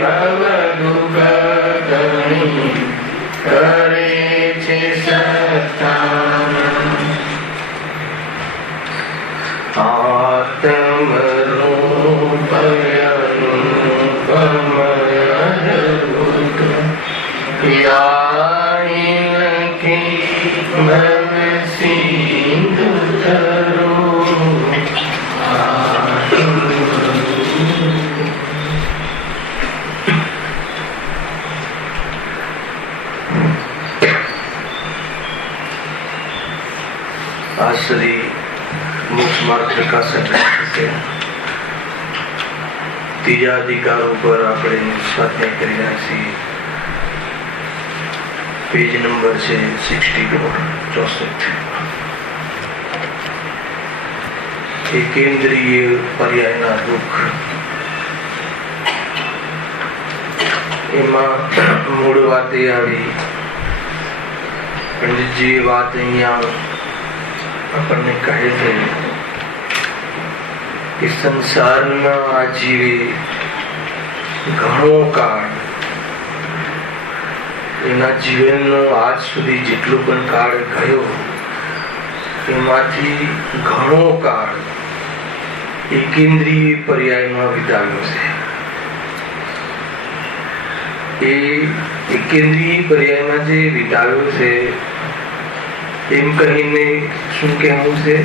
ભવ દુઃખ ધણી કરે છે સત્તાન આત્મ રૂપ અનુપમ અદભુત ભવ સિંધુ તરો श्री मोक्ष मार्ग का संकल्प से तीजा अधिकारों पर આપણે સ્વાધ્યાય કરી રહ્યા છીએ. પેજ નંબર છે 64. એકેન્દ્રીય પર્યાયના દુઃખ. એમાં મૂળ વાત એ આવી જે વાત અહીંયા આપણને કહે છે કે સંસારમાં આ જીવે ઘણો કાળ એના જીવનનો આજ સુધી જેટલો પણ કાળ ગયો એમાંથી ઘણો કાળ એકેન્દ્રીય પર્યાયમાં વિતાવ્યો છે. એ એકેન્દ્રીય પર્યાયમાં જે વિતાવ્યો છે એમ કહીને શું કહેવું છે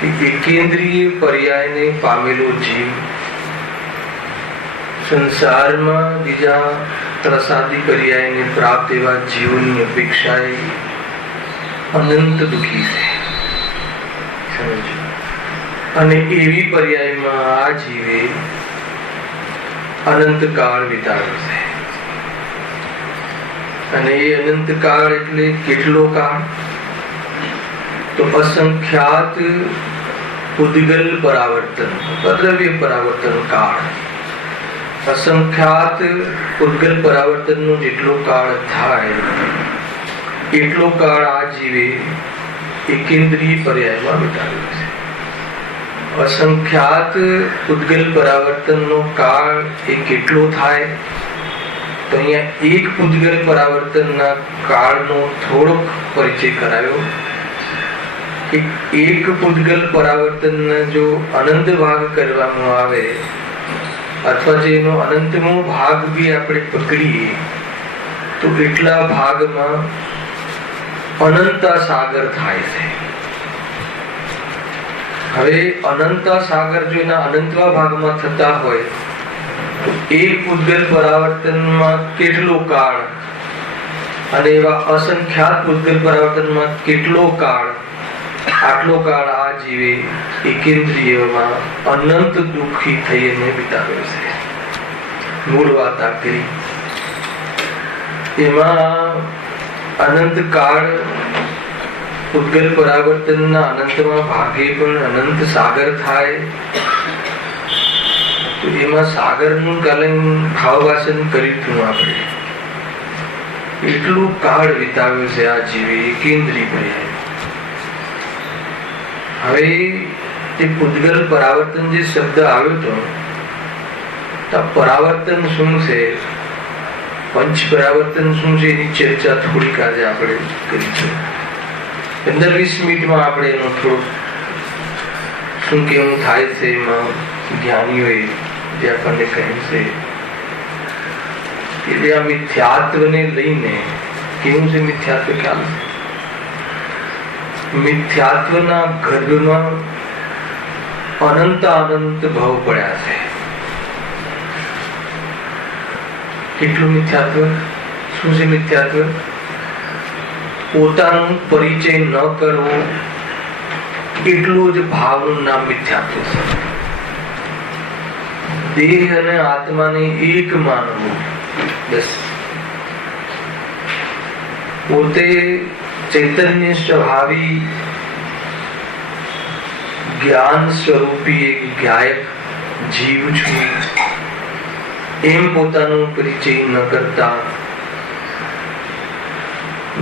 કે એકેન્દ્રીય પર્યાયને પામેલો જીવ સંસારમાં બીજા પ્રસાદી પર્યાયને પ્રાપ્ત એવા જીવોની અપેક્ષાએ અનંત દુઃખી છે. અને એવી પર્યાયમાં આ જીવે અનંત કાળ વિતાવ્યો છે. અને એ અનંત કાળ એટલે કેટલો કાળ? તો અસંખ્યાત ઉદ્ગલ પરાવર્તન, દ્રવ્ય પરાવર્તન કાળ. અસંખ્યાત ઉદ્ગલ પરાવર્તનનો જેટલો કાળ થાય એટલો કાળ આ જીવે એકેન્દ્રીય પર્યાયમાં વિતાવ્યો છે. અસંખ્યાત ઉદ્ગલ પરાવર્તનનો કાળ એ કેટલો થાય? તો અહીંયા એક પૂતગલ પરાવર્તનના કાળનો થોડોક પરિચય કરાયો કે એક પૂતગલ પરાવર્તનના જો અનંત ભાગ કરવામાં આવે અથવા જેનો અનંતમો ભાગ બી આપણે પકડીએ તો એટલા ભાગમાં અનંતા સાગર થાય છે. હવે અનંતા સાગર જો એના અનંતવા ભાગમાં થતા હોય એક પૂતગલ પરાવર્તનમાં કેટલો કાળ અને એવા અસંખ્યાત પૂતગલ પરાવર્તનમાં કેટલો કાળ, આટલો કાળ આ જીવે એકેન્દ્રિયમાં અનંત દુઃખી થઈ એને વિતાવ્યો છે. મૂળ વાત આ કરી. એમાં અનંત કાળ પૂતગલ પરાવર્તનના અનંતમાં ભાગે પણ અનંત સાગર થાય. એમાં સાગરનું કાલન ભાવવાસન કર્યું હતું આપણે. એટલું કાળ વિતાવ્યો છે આ જીવે એકેન્દ્રીય પર્યાય. હવે તે પૂતગલ પરાવર્તન જે શબ્દ આવ્યો હતો તો પરાવર્તન શું છે, પંચ પરાવર્તન શું છે એની ચર્ચા થોડીક આજે આપણે કરી છે. 15-20 મિનિટમાં આપણે એનો થોડું શું કેવું થાય છે એમાં જ્ઞાનીઓએ જે આપણને કહ્યું છે કે આ મિથ્યાત્વને લઈને કેવું છે. મિથ્યાત્વ ખ્યાલ છે. મિથ્યાત્વના ગર્ભમાં અનંત અનંત ભાવ પડ્યા છે. કેટલું મિથ્યાત્વ? શું છે મિથ્યાત્વ? પોતાનો પરિચય ન કરવો એટલું જ ભાવનું નામ મિથ્યાત્વ છે. દેહ અને આત્માને એક માનવું, બસ. પોતે ચૈતન્ય સ્વભાવી જ્ઞાન સ્વરૂપી એક ગાયક જીવ છું એમ પોતાનો પરિચય ન કરતા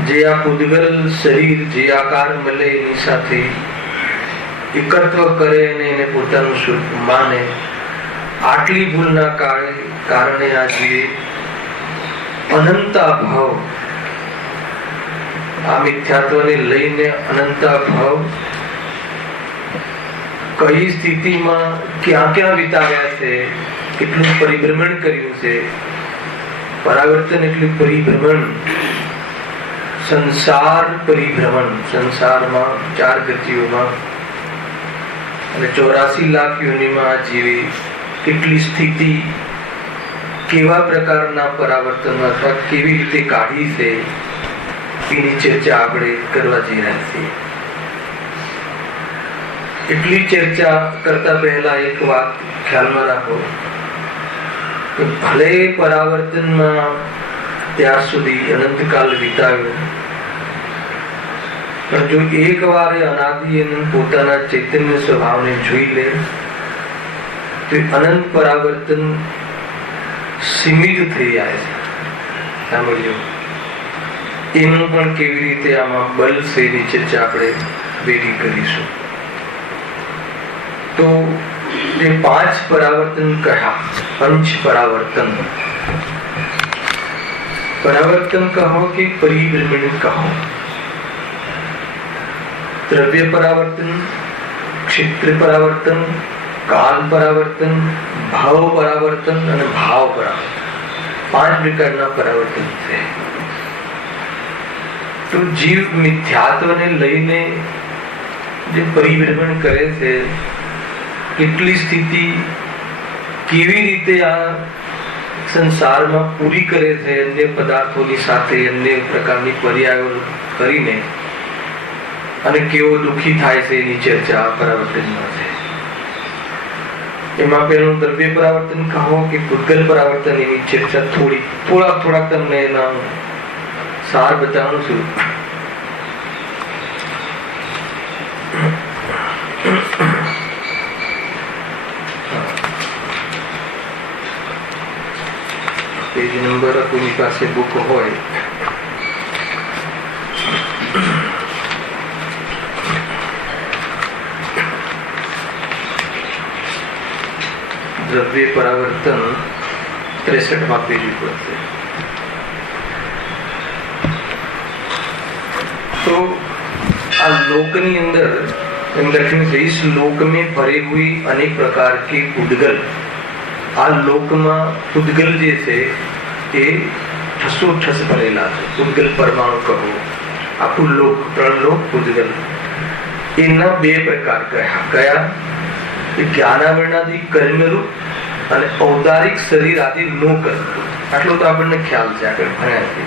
જે આ પૂતગલ શરીર જે આકાર મળે એની સાથે એકત્વ કરે અને એને પોતાનું સ્વરૂપ માને, આટલી ભૂલના કારણે આ જીવે અનંતા ભાવ, આ મિથ્યાત્વને લઈને અનંતા ભાવ કઈ સ્થિતિમાં ક્યાં ક્યાં વિતાવ્યા છે, કેટલું પરિભ્રમણ કર્યું છે. પરાવર્તન એટલે પરિભ્રમણ, સંસાર પરિભ્રમણ. સંસારમાં 4 ગતિઓમાં અને 84 લાખ યોનિમાં આ જીવે કેટલી સ્થિતિ, કેવા પ્રકારના પરાવર્તન અથવા કેવી રીતે કાઢી છે એની ચર્ચા આપણે કરવા જઈ રહ્યા છીએ. એટલી ચર્ચા કરતા પહેલા એક વાત ખ્યાલમાં રાખો કે ભલે પરાવર્તનમાં ત્યાર સુધી અનંતકાલ વિતાવ્યો, પણ જો એક વાર અનાદિ પોતાના ચૈતન્ય સ્વભાવને જોઈ લે તો અનંત પરાવર્તન સીમિત થઈ જાય છે. સાંભળ્યું? એનું પણ કેવી રીતે આમાં બલ છે એની ચર્ચા આપણે ભેગી કરીશું. તો જે 5 પરાવર્તન કહ્યા, પંચ પરાવર્તન, પરાવર્તન કહો કે પરિભ્રમણ કહો, દ્રવ્ય પરાવર્તન, ક્ષેત્ર પરાવર્તન, કાલ પરાવર્તન, ભાવ પરાવર્તન અને ભાવ પરાવર્તન, 5 પ્રકારના પરાવર્તન છે. તો જીવ મિથ્યાત્વને લઈને જે પરિભ્રમણ કરે છે, કેટલી સ્થિતિ કેવી રીતે આ સંસારમાં પૂરી કરે છે, અન્ય પદાર્થોની સાથે અન્ય પ્રકારની પર્યાયો કરીને, અને કેવો દુઃખી થાય છે એની ચર્ચા પરાવર્તનમાં છે. એમાં પેલું દ્રવ્ય પરાવર્તન કહો કે પૂતગલ પરાવર્તન, એની ચર્ચા થોડાક તમને એના સાર બતાવું છું. પેજ નંબર કોઈની પાસે બુક હોય દ્રવ્ય પરાવર્તન 63 પેજ ઉપર છે. तो लोकनी अंदर इस लोक में भरे हुई अनेक प्रकार के पुद्गल, आ लोक में पुद्गल जैसे ये ठसोठस भरेला है. पुद्गल परमाणु कहो, आखू लोक, प्रणलोक, पुद्गल, इना 2 प्रकार कया ज्ञानावरणादि कर्मरूप અને ઔદારિક શરીર આદि નો કર્મરૂપ. આટલો તો આપણને ખ્યાલ છે, આગળ ભણ્યા છે.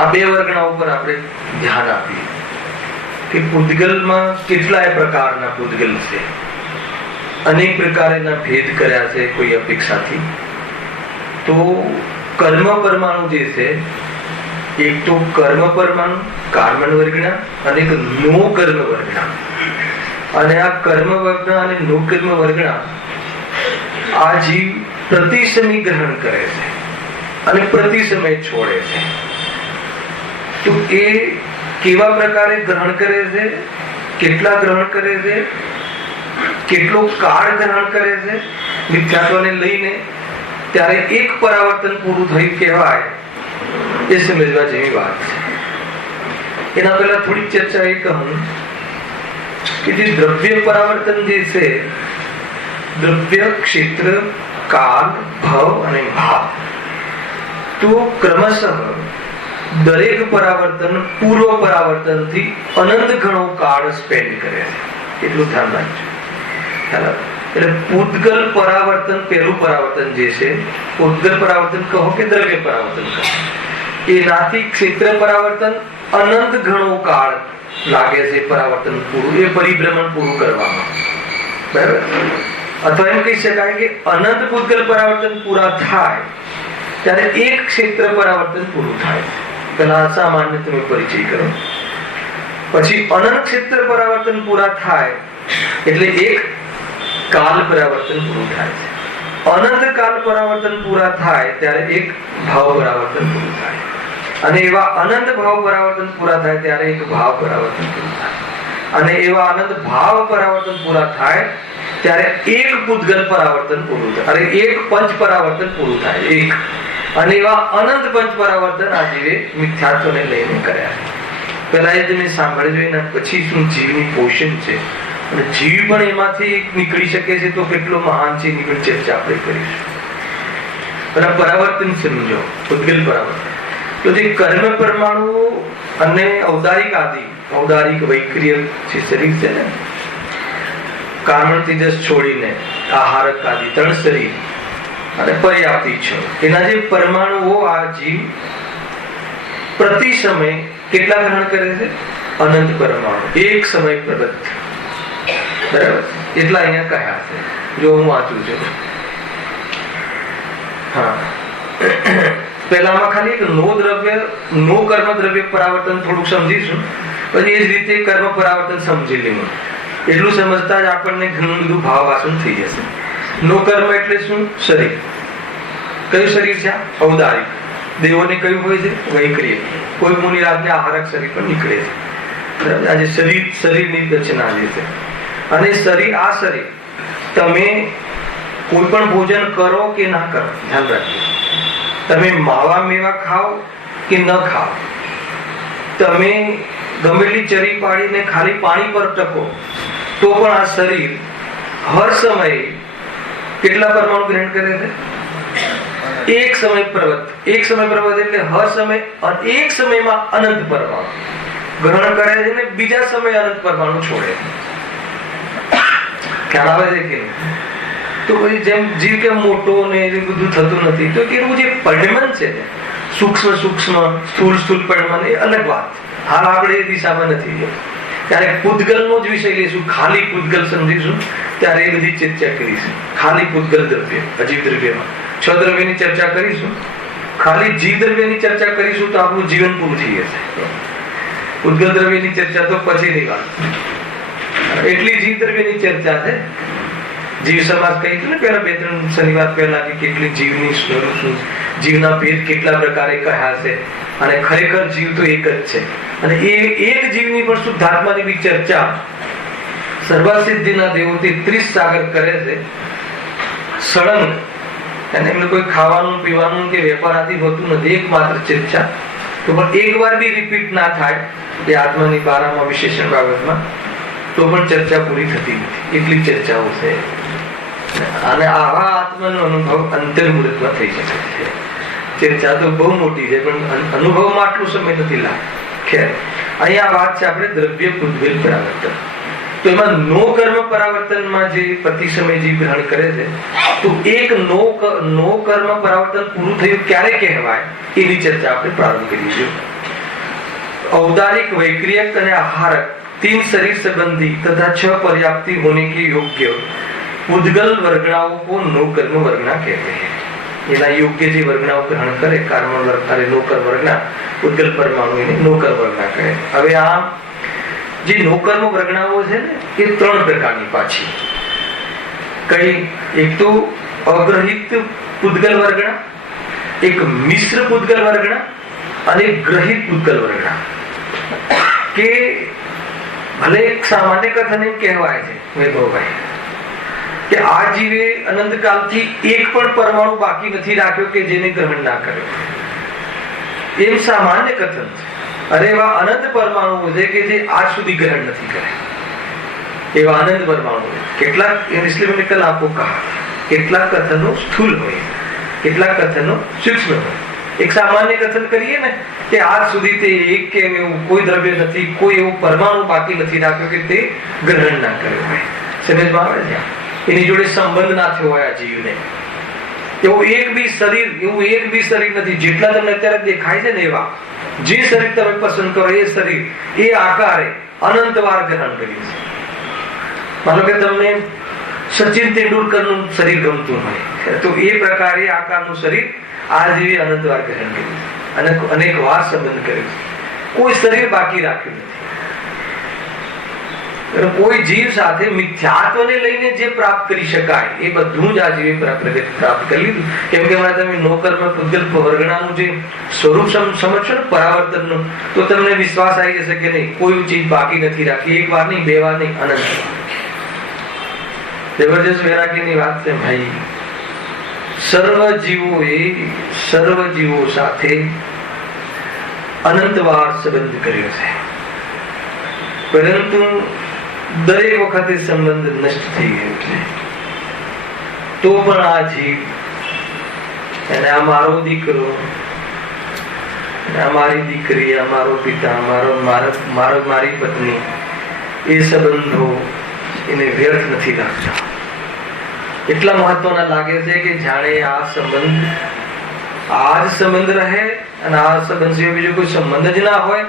આ 2 વર્ગના ઉપર આપણે ધ્યાન આપીએ કે પૂતગલમાં કેટલાય પ્રકારના પૂતગલ છે, અનેક પ્રકારના ભેદ કર્યા છે કોઈ અપેક્ષાથી. તો કર્મ પરમાણુ જે છે, એક તો કર્મ પરમાણુ કાર્બન વર્ગના અને એક નો કર્મ વર્ગના. અને આ કર્મ વર્ગના અને નો કર્મ વર્ગના આ જીવ પ્રતિ સમય ગ્રહણ કરે છે અને પ્રતિ સમય છોડે છે. તો એ કેવા પ્રકારે ગ્રહણ કરે છે, કેટલા ગ્રહણ કરે છે, કેટલો કાળ ગ્રહણ કરે છે મિથ્યાત્વને લઈને, ત્યારે એક પરાવર્તન પૂરું થયું કહેવાય, એ સમજવા જેવી વાત છે. એના પહેલા થોડી ચર્ચા એ કહું કે જે દ્રવ્ય પરાવર્તન જે છે, દ્રવ્ય, ક્ષેત્ર, કાલ, ભાવ અને ભાવ, તો ક્રમશઃ દરેક પરાવર્તન પૂર્વ પરાવર્તન થી અનંત ઘણો કાળ સ્પેન્ડ કરે છે. એટલું ધ્યાન રાખજો. એટલે પૂતગલ પરાવર્તન, પહેલું પરાવર્તન જે છે, પૂતગલ પરાવર્તન કહો કે દ્રવ્ય પરાવર્તન કહો, એનાથી ક્ષેત્ર પરાવર્તન અનંત ઘણો કાળ લાગે છે પરાવર્તન પૂરું, એ પરિભ્રમણ પૂરું કરવામાં. બરાબર? અથવા એમ કહી શકાય કે અનંત પૂતગલ પરાવર્તન પૂરા થાય ત્યારે એક ક્ષેત્ર પરાવર્તન પૂરું થાય. પેલા સામાન્ય તમે પરિચય કરો, પછી અનંત ક્ષેત્ર પરાવર્તન પૂરા થાય એટલે એક કાલ પરાવર્તન પૂરું થાય છે. અનંત કાલ પરાવર્તન પૂરા થાય ત્યારે એક ભાવ પરાવર્તન પૂરું થાય, અને એવા અનંત ભાવ પરાવર્તન પૂરા થાય ત્યારે એક ભાવ પરાવર્તન પૂરું થાય, અને એવા અનંત ભાવ પરાવર્તન પૂરા થાય ત્યારે એક પૂતગલ પરાવર્તન પૂરું થાય, અરે એક પંચ પરાવર્તન પૂરું થાય, એક. અને એવા અનંત પંચ પરાવર્તન આ જીવે મિથ્યાત્વને લઈને કર્યા. પહેલા એ તમે સાંભળજો, એના પછી શું જીવની પોષણ છે અને જીવ પણ એમાંથી નીકળી શકે છે તો કેટલો મહાન છે, એની ચર્ચા આપણે કરીશું. પરાવર્તન સમજો, પૂતગલ પરાવર્તન. તો જે કર્મ પરમાણુ અને ઔદારિક આદિ, ઔદારિક વૈક્રિય જે શરીર છે ને, કાર્બન તેજસ છોડીને આહારક આદિ 3 શરીર અને પર્યાપ્તિ છે, એના જે પરમાણુઓ આ જીવ પ્રતિ સમય કેટલા ગ્રહણ કરે છે? અનંત પરમાણુ, એક સમય પ્રબદ્ધ. બરાબર, એટલા અહીંયા કહ્યા છે. જો હું વાંચું છું, હા, પહેલામાં ખાલી એક નો દ્રવ્ય, નો કર્મ દ્રવ્ય પરાવર્તન થોડુંક સમજીશું, પછી એ જ રીતે કર્મ પરાવર્તન સમજી લેવું. એટલું સમજતા જ આપણને ઘણું બધું ભાવ વાસન થઈ જશે. નો કર્મ એટલે શું? શરીર. કયું શરીર છે? ઔદારિક. દેવોને કયું હોય છે? વૈક્રિય. કોઈ મુનિ રાજને આહારક શરીર પણ નીકળે છે. આજે શરીરની રચના જે છે, અને શરીર, આ શરીર તમે કોઈ પણ ભોજન કરો કે ના કરો, ધ્યાન રાખજો. તમે માવા મેવા ખાઓ કે ન ખાઓ, તમે ગમેલી ચરી પાડીને ખાલી પાણી પર ટકો, તો પણ આ શરીર હર સમયે કેટલા પરમાણુ ગ્રહણ કરે છે? એક સમય પ્રવત. એક સમય પ્રવત એટલે હર સમય, એક સમયમાં અનંત પરમાણુ ગ્રહણ કરે છે ને બીજા સમયે અનંત પરમાણુ છોડે. ખ્યાલ આવે છે કે નહીં? તો પછી જેમ જીવ કે મોટો ને એ બધું થતું નથી, તો એનું જે પરિણમન છે, સૂક્ષ્મ સ્થૂળ પરિણમન, એ અલગ વાત. હાલ આપણે એ દિશામાં નથી. ત્યારે પૂતગલનો જ વિષય લઈશું, ખાલી પૂતગલ સમજીશું, ત્યારે એ બધી ચર્ચા કરીશું. ખાલી પૂતગલ દ્રવ્ય, અજીવ દ્રવ્યમાં 6 દ્રવ્યની ચર્ચા કરીશું. ખાલી જીવ દ્રવ્યની ચર્ચા કરીશું તો આપણું જીવન પૂરું થઈ જશે. પૂતગલ દ્રવ્યની ચર્ચા તો પછીની વાત. એટલી જીવ દ્રવ્યની ચર્ચા છે. જીવ સમાજ કહી હતું ને પેલા 2-3 શનિવાર પહેલા કે કેટલી જીવની સ્વરૂપ, જીવના ભેદ કેટલા પ્રકારે કહ્યા છે, અને ખરેખર જીવ તો એક જ છે. અને એ એક જીવની પણ શુદ્ધાત્માની બી ચર્ચા સર્વસિદ્ધિના દેવો 30 સાગર કરે છે સળંગ. અને એમને કોઈ ખાવાનું પીવાનું કે વેપાર આદિ હોતું નથી, એકમાત્ર ચર્ચા. તો પણ એકવાર બી રિપીટ ના થાય એ આત્માની બારામાં વિશેષણ બાબતમાં, તો પણ ચર્ચા પૂરી થતી નથી. એટલી ચર્ચાઓ છે. અને આવા આત્માનો અનુભવ અંતર્મુહૂર્તમાં થઈ શકે છે. ચર્ચા તો બહુ મોટી છે, પણ અનુભવમાં આટલો સમય નથી લાગતો. ખેર, અહીંયા વાત છે આપણે દ્રવ્ય પૂતગલ પરાવર્તન. તો એમાં નો કર્મ પરાવર્તનમાં જે પ્રતિ સમય જીવ ગ્રહણ કરે છે, તો એક નો કર્મ પરાવર્તન પૂરું થયું ક્યારે કહેવાય, એની ચર્ચા આપણે પ્રારંભ કરીશું. औदारिक वैक्रियक અને આહારક 3 शरीर संबंधी तथा 6 पर्याप्ति होने के योग्य उद्गल वर्गणाओं को नो कर्म वर्गना कहते हैं. એના યોગ્ય જે વર્ગણાઓ ગ્રહણ કરે, કર્મ વર્ગ અને નો કર્મ વર્ગના ઉદ્ગલ પરમાણુ, એને નો કર્મ વર્ગના કહે. હવે આ જે નો કર્મ વર્ગણાઓ છે ને, એ 3 પ્રકારની પાછી. કઈ? એક તો અગ્રહિત પૂતગલ વર્ગણા, એક મિશ્ર પૂતગલ વર્ગણા અને ગ્રહિત પૂતગલ વર્ગણા. કે ભલે એક સામાન્ય કથન એમ કહેવાય છે વૈભવભાઈ કે આ જીવે અનંતકાલથી એક પણ પરમાણુ બાકી નથી રાખ્યો કે જેને ગ્રહણ ના કર્યો, એમ સામાન્ય કથન છે. અરે એવા અનંત પરમાણુઓ છે કે જે આજ સુધી ગ્રહણ નથી કર્યા. એવા અનંત પરમાણુ કેટલાક, इसलिए मैंने कल आपको कहा, કેટલાક કથનો સ્થૂલ હોય, કેટલાક કથનો સૂક્ષ્મ હોય. એક સામાન્ય કથન કરીએ ને કે આજ સુધી તે એક કે એવું કોઈ દ્રવ્ય નથી, કોઈ એવું પરમાણુ બાકી નથી રાખ્યો કે તે ગ્રહણ ના કર્યો હોય. સમજમાં આવે છે? એની જોડે સંબંધ ના થયો હોય આ જીવને. એવું એક બી શરીર નથી. જેટલા તમને અત્યારે દેખાય છે ને, એવા જે શરીર તમે પસંદ કરો, એ શરીર એ આકારે અનંતવાર ગ્રહણ કર્યું છે. માનો કે તમને સચિન તેંડુલકરનું શરીર ગમતું હોય, તો એ પ્રકારે આકારનું શરીર આ જેવી અનંતવાર ગ્રહણ કર્યું અને અનેક વાર સંબંધ કર્યો. કોઈ શરીર બાકી રાખ્યું નથી. કોઈ જીવ સાથે મિથ્યાત્વને લઈને જે પ્રાપ્ત કરી શકાય એ બધું જ આ જીવે પ્રાપ્ત કરી લીધું. કેમ કે હમણાં તમે નો કર્મ પૂતગલ વર્ગણાનું જે સ્વરૂપ સમજશો ને પરાવર્તનનું, તો તમને વિશ્વાસ આવી જશે કે નહીં, કોઈ ચીજ બાકી નથી રાખી. એક વાર નહીં, 2 વાર નહીં, અનંત. જબરજસ્ત વૈરાગ્યની વાત છે ભાઈ. સર્વ જીવો સાથે અનંતવાર સંબંધ કર્યો છે, પરંતુ દરેક વખતે સંબંધ નષ્ટ થઈ ગયો છે. તો પણ આ જીવ અને આ મારો દીકરો, આ મારી દીકરી, આ મારો પિતા, મારી પત્ની, એ સંબંધો એને વ્યર્થ નથી લાગતા. એટલા મહત્વના લાગે છે કે જાણે આ જ સંબંધ રહે અને આ સંબંધ સિવાય બીજો કોઈ સંબંધ જ ના હોય.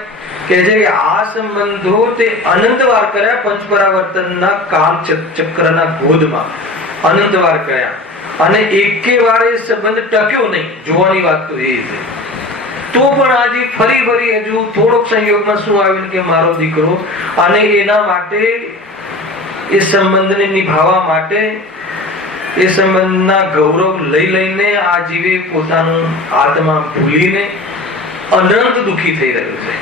કે છે કે આ સંબંધો તે અનંતવાર કર્યા, પંચપરાવર્તનના કાળ ચક્રના ગોદમાં અનંતવાર કર્યા, અને એકે વાર એ સંબંધ ટક્યો નહીં. જોવાની વાત તો એ છે. તો પણ આજે ફરી હજુ થોડોક સંયોગમાં શું આવ્યું કે મારો દીકરો, અને એના માટે એ સંબંધને નિભાવવા માટે એ સંબંધના ગૌરવ લઈને આ જીવે પોતાનું આત્મા ભૂલીને અનંત દુઃખી થઈ રહ્યો છે.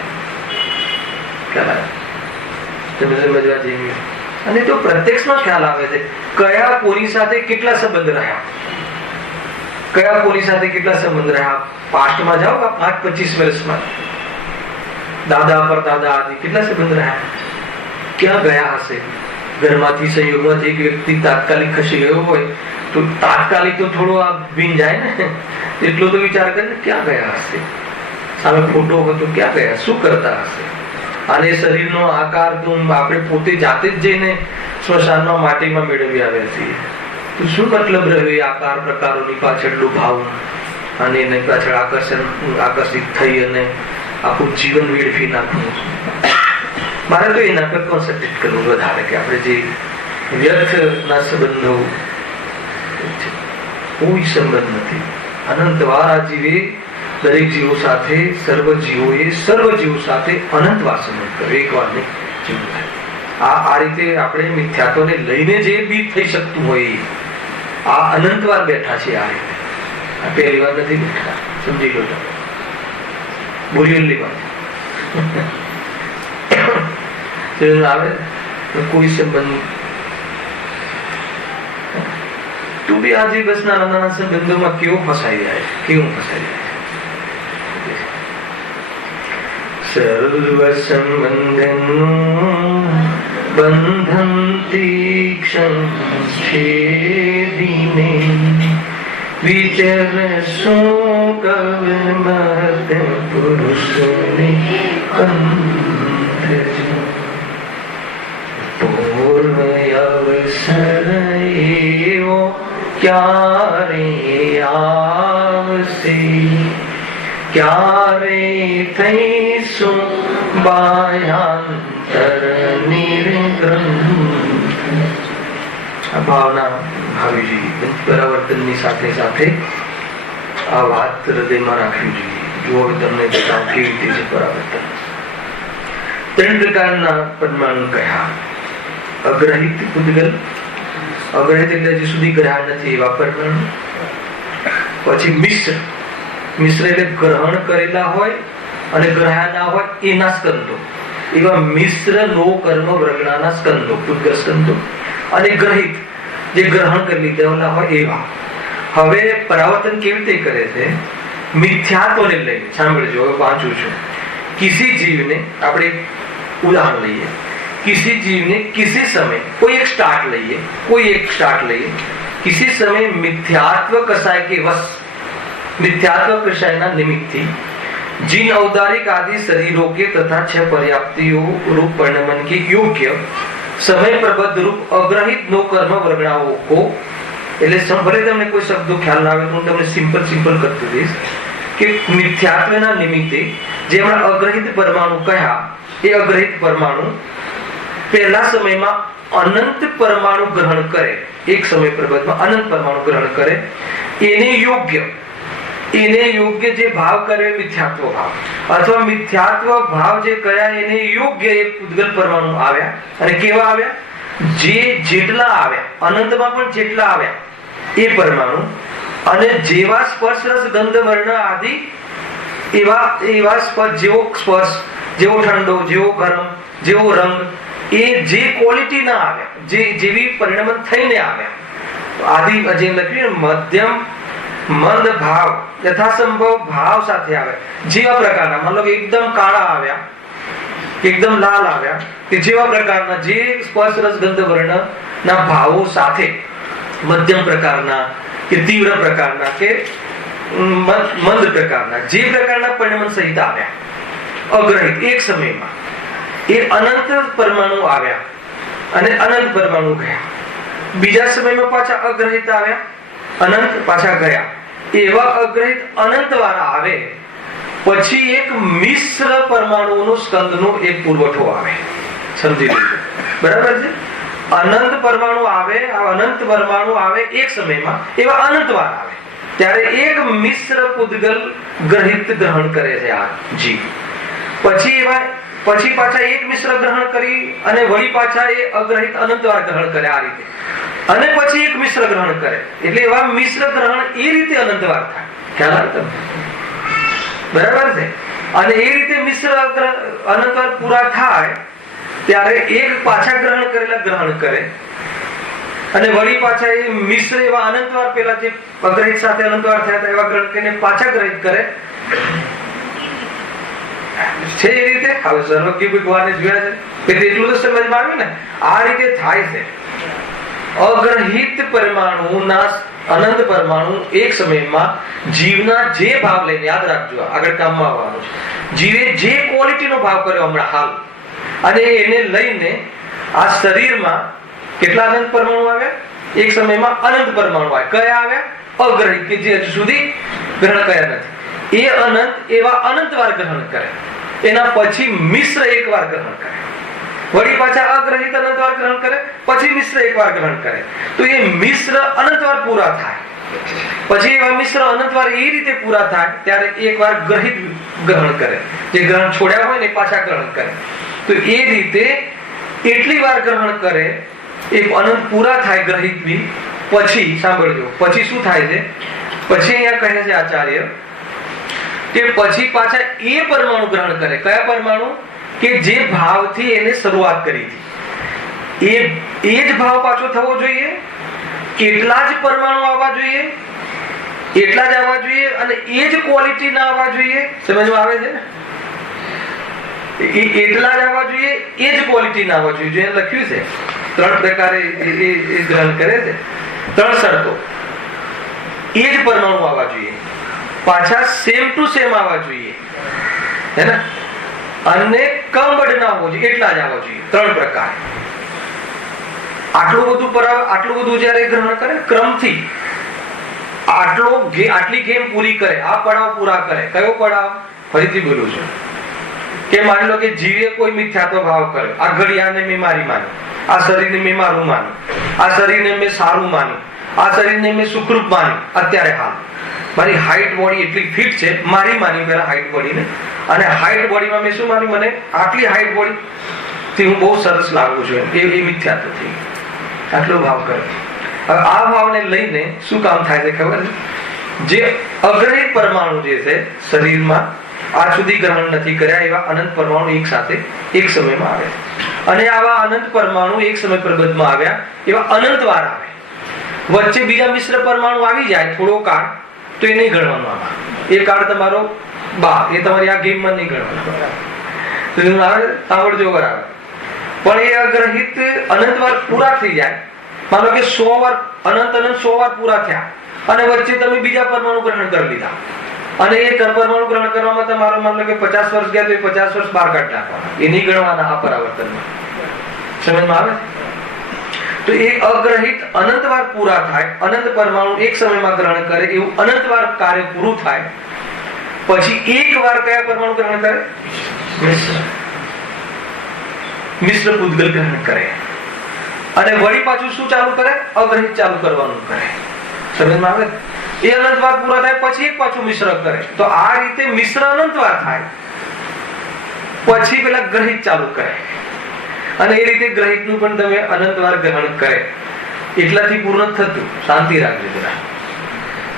સમજવા જેવી. અને તો પ્રત્યક્ષમાં ખ્યાલ આવે છે કયા કોની સાથે કેટલા સંબંધ રહ્યા, કયા કોની સાથે કેટલા સંબંધ રહ્યા. પાસ્ટમાં જાઓ, 5-25 વર્ષમાં દાદા પરદાદા આદિ કેટલા સંબંધ રહ્યા, ક્યાં ગયા હશે. ઘરમાંથી સંયોગમાંથી એક વ્યક્તિ તાત્કાલિક ખસી ગયો હોય તો તાત્કાલિક તો થોડો આ ભીન જાય ને, એટલો તો વિચાર કરે ક્યાં ગયા હશે. સામે ફોટો હોય તો ક્યાં ગયા, શું કરતા હશે. અને શરીરનો આકાર તો આપણે પોતે જાતે જ જઈને સ્મશાનમાં માટીમાં મેળવી આવ્યા છીએ. તો શું મતલબ રહ્યો એ આકાર પ્રકારોની પાછળ ભાવ અને એની પાછળ આકર્ષિત થઈ અને આખું જીવન વેડફી નાખવું. મારે તો એના પર કોન્સન્ટ્રેટ કરવું વધારે કે આપણે જે વ્યર્થના સંબંધો, કોઈ સંબંધ નથી. અનંતવાર આ જીવે દરેક જીવો સાથે, સર્વ જીવો સાથે અનંતવાર સંબંધ કર્યો. એક વાર નહીં જીવું થાય. આ રીતે આપણે મિથ્યાત્વને લઈને જે બી થઈ શકતું હોય, આ અનંતવાર બેઠા છે. આ રીતે આ પહેલી વાર નથી બેઠા, સમજી લો. તમે બોલી વાત આવે તો કોઈ સંબંધ તું બી આજે બસ નાના નાના સંબંધોમાં કેવો ફસાઈ જાય, કેવું ફસાઈ જાય. સર્વ સંબંધનું બંધન તીક્ષ્ણ છેદીને વિચર શું કવ મત પુરુષને પૂર્વ અવસર એવો ક્યારે આવશે, ક્યારે થઈશું બાહ્યાંતર નિર્ગ્રંથ. આ ભાવના ભાવીજી પરાવર્તનની સાથે સાથે આ વાત હૃદયમાં રાખવી જોઈએ. જો તમને બતાવું કેવી રીતે છે પરાવર્તન. 3 પ્રકારના પરમાણુ કહ્યા. અગ્રહિત પૂતગલ, અગ્રહિત એટલે હજી સુધી ગ્રહણ નથી એવા પરમાણુ. પછી મિશ્ર એટલે ગ્રહણ કરેલા હોય અને ગ્રહ્યા ના હોય એના સ્કંદો, એવા મિશ્ર નો કર્મ વર્ગના સ્કંદો, પૂતગલ સ્કંદો. અને ગ્રહિત જે ગ્રહણ કરી લીધેલા હોય એવા. હવે પરાવર્તન કેવી રીતે કરે છે? મિથ્યાત્વને લઈને. સાંભળજો, હવે વાંચું છું. કિસી જીવને, આપણે ઉદાહરણ લઈએ, किसी जीव ने किसी समय कोई एक स्टार्ट लिए किसी समय मिथ्यात्व कषाय के वश, मिथ्यात्व कषायना निमित्ति जिन औदारिक आदि शरीरों के तथा 6 पर्याप्तियों रूप परिणमन के योग्य समय प्रबद्ध रूप अग्रहित नो कर्म वर्गणाओं को, એટલે સંભળે તમને કોઈ શબ્દો ખ્યાલ ના આવે તો હું તમને સિમ્પલ કરતો દઈશ કે મિથ્યાત્વના નિમિત્તે જે હમણાં અગ્રહિત પરમાણુ કહ્યા, એ અગ્રહિત પરમાણુ પહેલા સમયમાં અનંત પરમાણુ ગ્રહણ કરે, એક સમય પ્રબંધમાં અનંત પરમાણુ ગ્રહણ કરે, એને યોગ્ય જે ભાવ કરે મિથ્યાત્વ ભાવ, અથવા મિથ્યાત્વ ભાવ જે કર્યા એને યોગ્ય એક પૂતગલ પરમાણુ આવ્યા. અને કેવા આવ્યા? જે જેટલા આવ્યા, અનંતમાં પણ જેટલા આવ્યા એ પરમાણુ, અને જેવા સ્પર્શ રસ ગંધ વર્ણ આદિ એવા સ્પર્શ, જેવો ઠંડો, જેવો ગરમ, જેવો રંગ, એ જે ક્વોલિટી ના આવ્યા, જેવી પરિણમન થઈને આવ્યા, આદિ જે લખ્યું મધ્યમ મંદ ભાવ યથાસંભવ ભાવ સાથે આવે, જેવા પ્રકારના, માનો કે એકદમ કાળા આવ્યા, એકદમ લાલ આવ્યા, કે જેવા પ્રકારના જે સ્પર્શ રસ ગંધ વર્ણ ના ભાવો સાથે મધ્યમ પ્રકારના કે તીવ્ર પ્રકારના કે મંદ પ્રકારના, જે પ્રકારના પરિણમન સહિત આવ્યા અગ્રહિત એક સમયમાં, એ અનંત પરમાણુ આવ્યા અને અનંત પરમાણુ ગયા. બીજા સમયમાં પાછા અગ્રહિત આવ્યા, અનંત પાછા ગયા. એવા અગ્રહિત અનંત વાળા આવે પછી એક મિશ્ર પરમાણુનો સ્કંદનો એક પુરવઠો આવે. સમજી લીધું? બરાબર છે. અનંત પરમાણુ આવે, આ અનંત પરમાણુ આવે એક સમયમાં, એવા અનંત વાર આવે ત્યારે એક મિશ્ર પૂદગલ ગ્રહિત ગ્રહણ કરે છે આ જીવ. પછી પાછા એક મિશ્ર ગ્રહણ કરી અને વળી પાછા એ અગ્રહિત અનંત વાર ગ્રહણ કરે આ રીતે, અને પછી એક મિશ્ર ગ્રહણ કરે. એટલે એવા મિશ્ર ગ્રહણ એ રીતે અનંત વાર થાય. ખ્યાલ આવે તમને? બરાબર છે. અને એ રીતે મિશ્ર અનંત વાર પૂરા થાય ત્યારે એક પાછા ગ્રહણ કરેલા ગ્રહણ કરે અને વળી પાછા એ મિશ્ર એવા અનંતવાર પેલા જે અગ્રહિત સાથે અનંતવાર થયા હતા એવા ગ્રહણ કરીને પાછા ગ્રહિત કરે છે. એ રીતે હવે સર્વજ્ઞ વારને જોયા છે કે એટલું તો સમજમાં આવ્યું ને. આ રીતે થાય છે. અગ્રહિત પરમાણુના અનંત પરમાણુ એક સમયમાં જીવના જે ભાવ લઈને, યાદ રાખજો આગળ કામમાં આવવાનું છે, જીવે જે ક્વોલિટીનો ભાવ કર્યો હમણાં હાલ, અને એને લઈને આ શરીરમાં કેટલા અનંત પરમાણુ આવ્યા? એક સમયમાં અનંત પરમાણુ આવ્યા. કયા આવ્યા? અગ્રહિત, કે જે હજુ સુધી ગ્રહણ કર્યા નથી. એ અનંત એવા અનંત વાર ગ્રહણ કરે, એના પછી મિશ્ર એક વાર ગ્રહણ કરે, વળી પાછા અગ્રહિત અનંત વાર ગ્રહણ કરે, પછી મિશ્ર એક વાર ગ્રહણ કરે. તો એ મિશ્ર અનંત વાર પૂરા થાય, પછી એવા મિશ્ર અનંત વાર એ રીતે પૂરા થાય ત્યારે એક વાર ગ્રહિત ગ્રહણ કરે, જે ગ્રહણ છોડ્યા હોય ને પાછા ગ્રહણ કરે. તો એ રીતે એટલી વાર ગ્રહણ કરે, એક અનંત પૂરા થાય ગ્રહિત બી. પછી સાંભળજો, પછી શું થાય છે? પછી અહીંયા કહે છે આચાર્ય કે પછી પાછા એ પરમાણુ ગ્રહણ કરે. કયા પરમાણુ? કે જે ભાવથી એને શરૂઆત કરી હતી એ જ ભાવ પાછો થવો જોઈએ, એટલા જ પરમાણુ આવવા જોઈએ, એટલા જ આવવા જોઈએ, અને એ જ ક્વોલિટી ના આવવા જોઈએ. સમજમાં આવે છે ને? એટલા જ આવવા જોઈએ, એ જ ક્વોલિટી ના આવવા જોઈએ. જે લખ્યું છે ત્રણ પ્રકારે એ ગ્રહણ કરે છે, ત્રણ શરતો. એ જ પરમાણુ આવવા જોઈએ, પાછા સેમ ટુ સેમ આવવા જોઈએ, હે ને? અને કમબડ ના હોવો જોઈએ, એટલા જ આવવા જોઈએ. ત્રણ પ્રકાર. આટલું બધું જયારે ગ્રહણ કરે ક્રમથી, આટલી ગેમ પૂરી કરે, આ પડાવ પૂરા કરે. કયો પડાવ? ફરીથી બોલું છું કે માની લો કે જીવે કોઈ મિથ્યાત્વ ભાવ કર્યો. આ ઘડિયાળને મેં મારી માની, આ શરીરને મેં મારું માનું, આ શરીરને મેં સારું માનું, આ શરીરને મેં સુખરૂપ માની. અત્યારે હાલ મારી હાઈટ બોડી એટલી ફિટ છે, મારી માની પેલા હાઈટ બોડીને, અને હાઈટ બોડીમાં મેં શું માન્યું? મને આટલી હાઈટ બોડી થી હું બહુ સરસ લાગુ છું, એ મિથ્યાત્વ થઈ. આટલો ભાવ કર્યો. હવે આ ભાવને લઈને શું કામ થાય છે ખબર છે? જે અગ્રહિત પરમાણુ જે છે શરીરમાં આજ સુધી ગ્રહણ નથી કર્યા એવા અનંત પરમાણુ એક સાથે એક સમયમાં આવે, અને આવા અનંત પરમાણુ એક સમય પ્રબંધમાં આવ્યા એવા અનંત વાર આવે. વચ્ચે બીજા મિશ્ર પરમાણુ આવી જાય થોડો કાળ, તો એ નહીં ગણવાનું. આમાં એ કાળ તમારો એ તમારી આ ગેમમાં નહીં ગણવાનું. સાંભળજો બરાબર. પણ એ અગ્રહિત અનંત વાર પૂરા થઈ જાય, માનો કે 100 વાર અનંત 100 વાર પૂરા થયા, અને વચ્ચે તમે બીજા પરમાણુ ગ્રહણ કરી લીધા, અને એ પરમાણુ ગ્રહણ કરવામાં તમારો માનો કે 50 વર્ષ ગયા, તો એ 50 વર્ષ બહાર કાઢી નાખવાના, એ નહીં ગણવાના આ પરાવર્તનમાં. સમજમાં આવે? તો એ અગ્રહિત અનંત વાર પૂરા થાય, અનંત પરમાણુ એક સમયમાં ગ્રહણ કરે, એવું અનંત વાર કાર્ય પૂરું થાય. પછી એક વાર કયા પરમાણુ ગ્રહણ કરે? મિશ્ર પૂદગલ ગ્રહણ કરે, અને વળી પાછું શું ચાલુ કરે? અગ્રહિત ચાલુ કરવાનું કરે. સમજમાં આવે? એ અનંત વાર પૂરા થાય પછી એક પાછું મિશ્ર કરે. તો આ રીતે મિશ્ર અનંત વાર થાય, પછી પેલા ગ્રહિત ચાલુ કરે, અને એ રીતે ગ્રહિત નું પણ તમે અનંત વાર ગ્રહણ કરે. એટલાથી પૂર્ણ થતું. શાંતિ રાખજો જરા.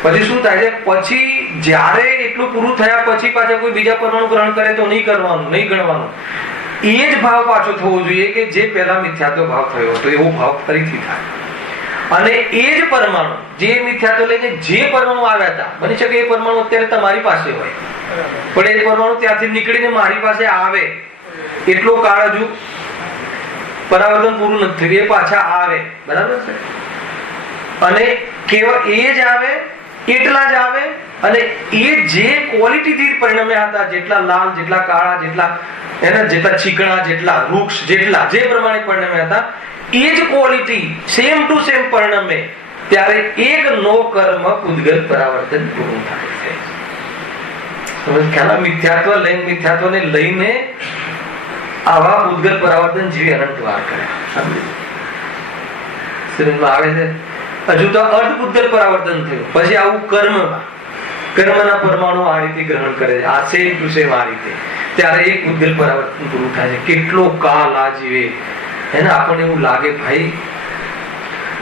પછી શું થાય છે? પછી જ્યારે એટલું પૂરું થયા પછી પાછા કોઈ બીજા પરમાણુ ગ્રહણ કરે તો નહીં કરવાનું, નહીં ગણવાનું. એ જ ભાવ પાછો થવો જોઈએ કે જે પહેલા મિથ્યાત્વ ભાવ થયો હતો એવો ભાવ ફરીથી થાય. અને એ જ પરમાણુ જે મિથ્યાત્વ લઈને જે પરમાણુ આવ્યા હતા, બની શકે એ પરમાણુ અત્યારે તમારી પાસે હોય, પણ એ પરમાણુ ત્યાંથી નીકળીને મારી પાસે આવે એટલો કાળ હજુ પરાવર્તન પૂરું નથી થયું, એ પાછા આવે. બરાબર છે? અને કેવળ એ જ આવે, એટલા જ આવે, અને એ જે ક્વોલિટીથી પરિણમ્યા હતા, જેટલા લાલ, જેટલા કાળા, જેટલા ચીકણા, જેટલા વૃક્ષ, જેટલા જે પ્રમાણે પરિણમ્યા હતા, એ જ ક્વોલિટી સેમ ટુ સેમ પરિણમે ત્યારે એક નો કર્મ પૂતગલ પરાવર્તન પૂરું થાય છે. ખ્યાલ? મિથ્યાત્વને લઈને આવા પૂતગલ પરાવર્તન જેવી અનંત વાર કર્યા આવે છે. હજુ તો અર્ધ પૂતગલ પરાવર્તન થયું, પછી આવું કર્મના પરમાણુ આ રીતે ગ્રહણ કરે છે, આ સેમ ટુ સેમ આ રીતે, ત્યારે એક પૂતગલ પરાવર્તન પૂરું થાય છે. કેટલો કાલ આ જીવે એને આપણને એવું લાગે, ભાઈ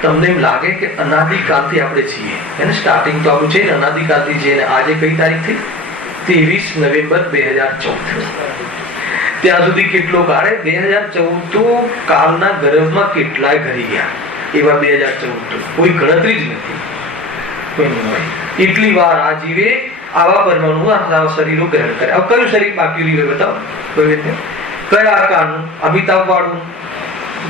તમને એમ લાગે કે અનાદિકાલથી આપણે છીએ, એને સ્ટાર્ટિંગ તો આપણું છે ને અનાદિકાલથી છે. આજે કઈ તારીખ થઈ? 23 નવેમ્બર 2014. ત્યાં સુધી કેટલો કાળે 2014 તો કાલના ગર્ભમાં કેટલાય ઘરી ગયા એવા 2014 તો કોઈ ગણતરી જ નથી. એટલી વાર આ જીવે આવા પરમાણુ આવા શરીરો ગ્રહણ કરે. હવે કયું શરીર બાકી રહ્યું બતાવો? કયા આકારનું? અમિતાભ વાળું,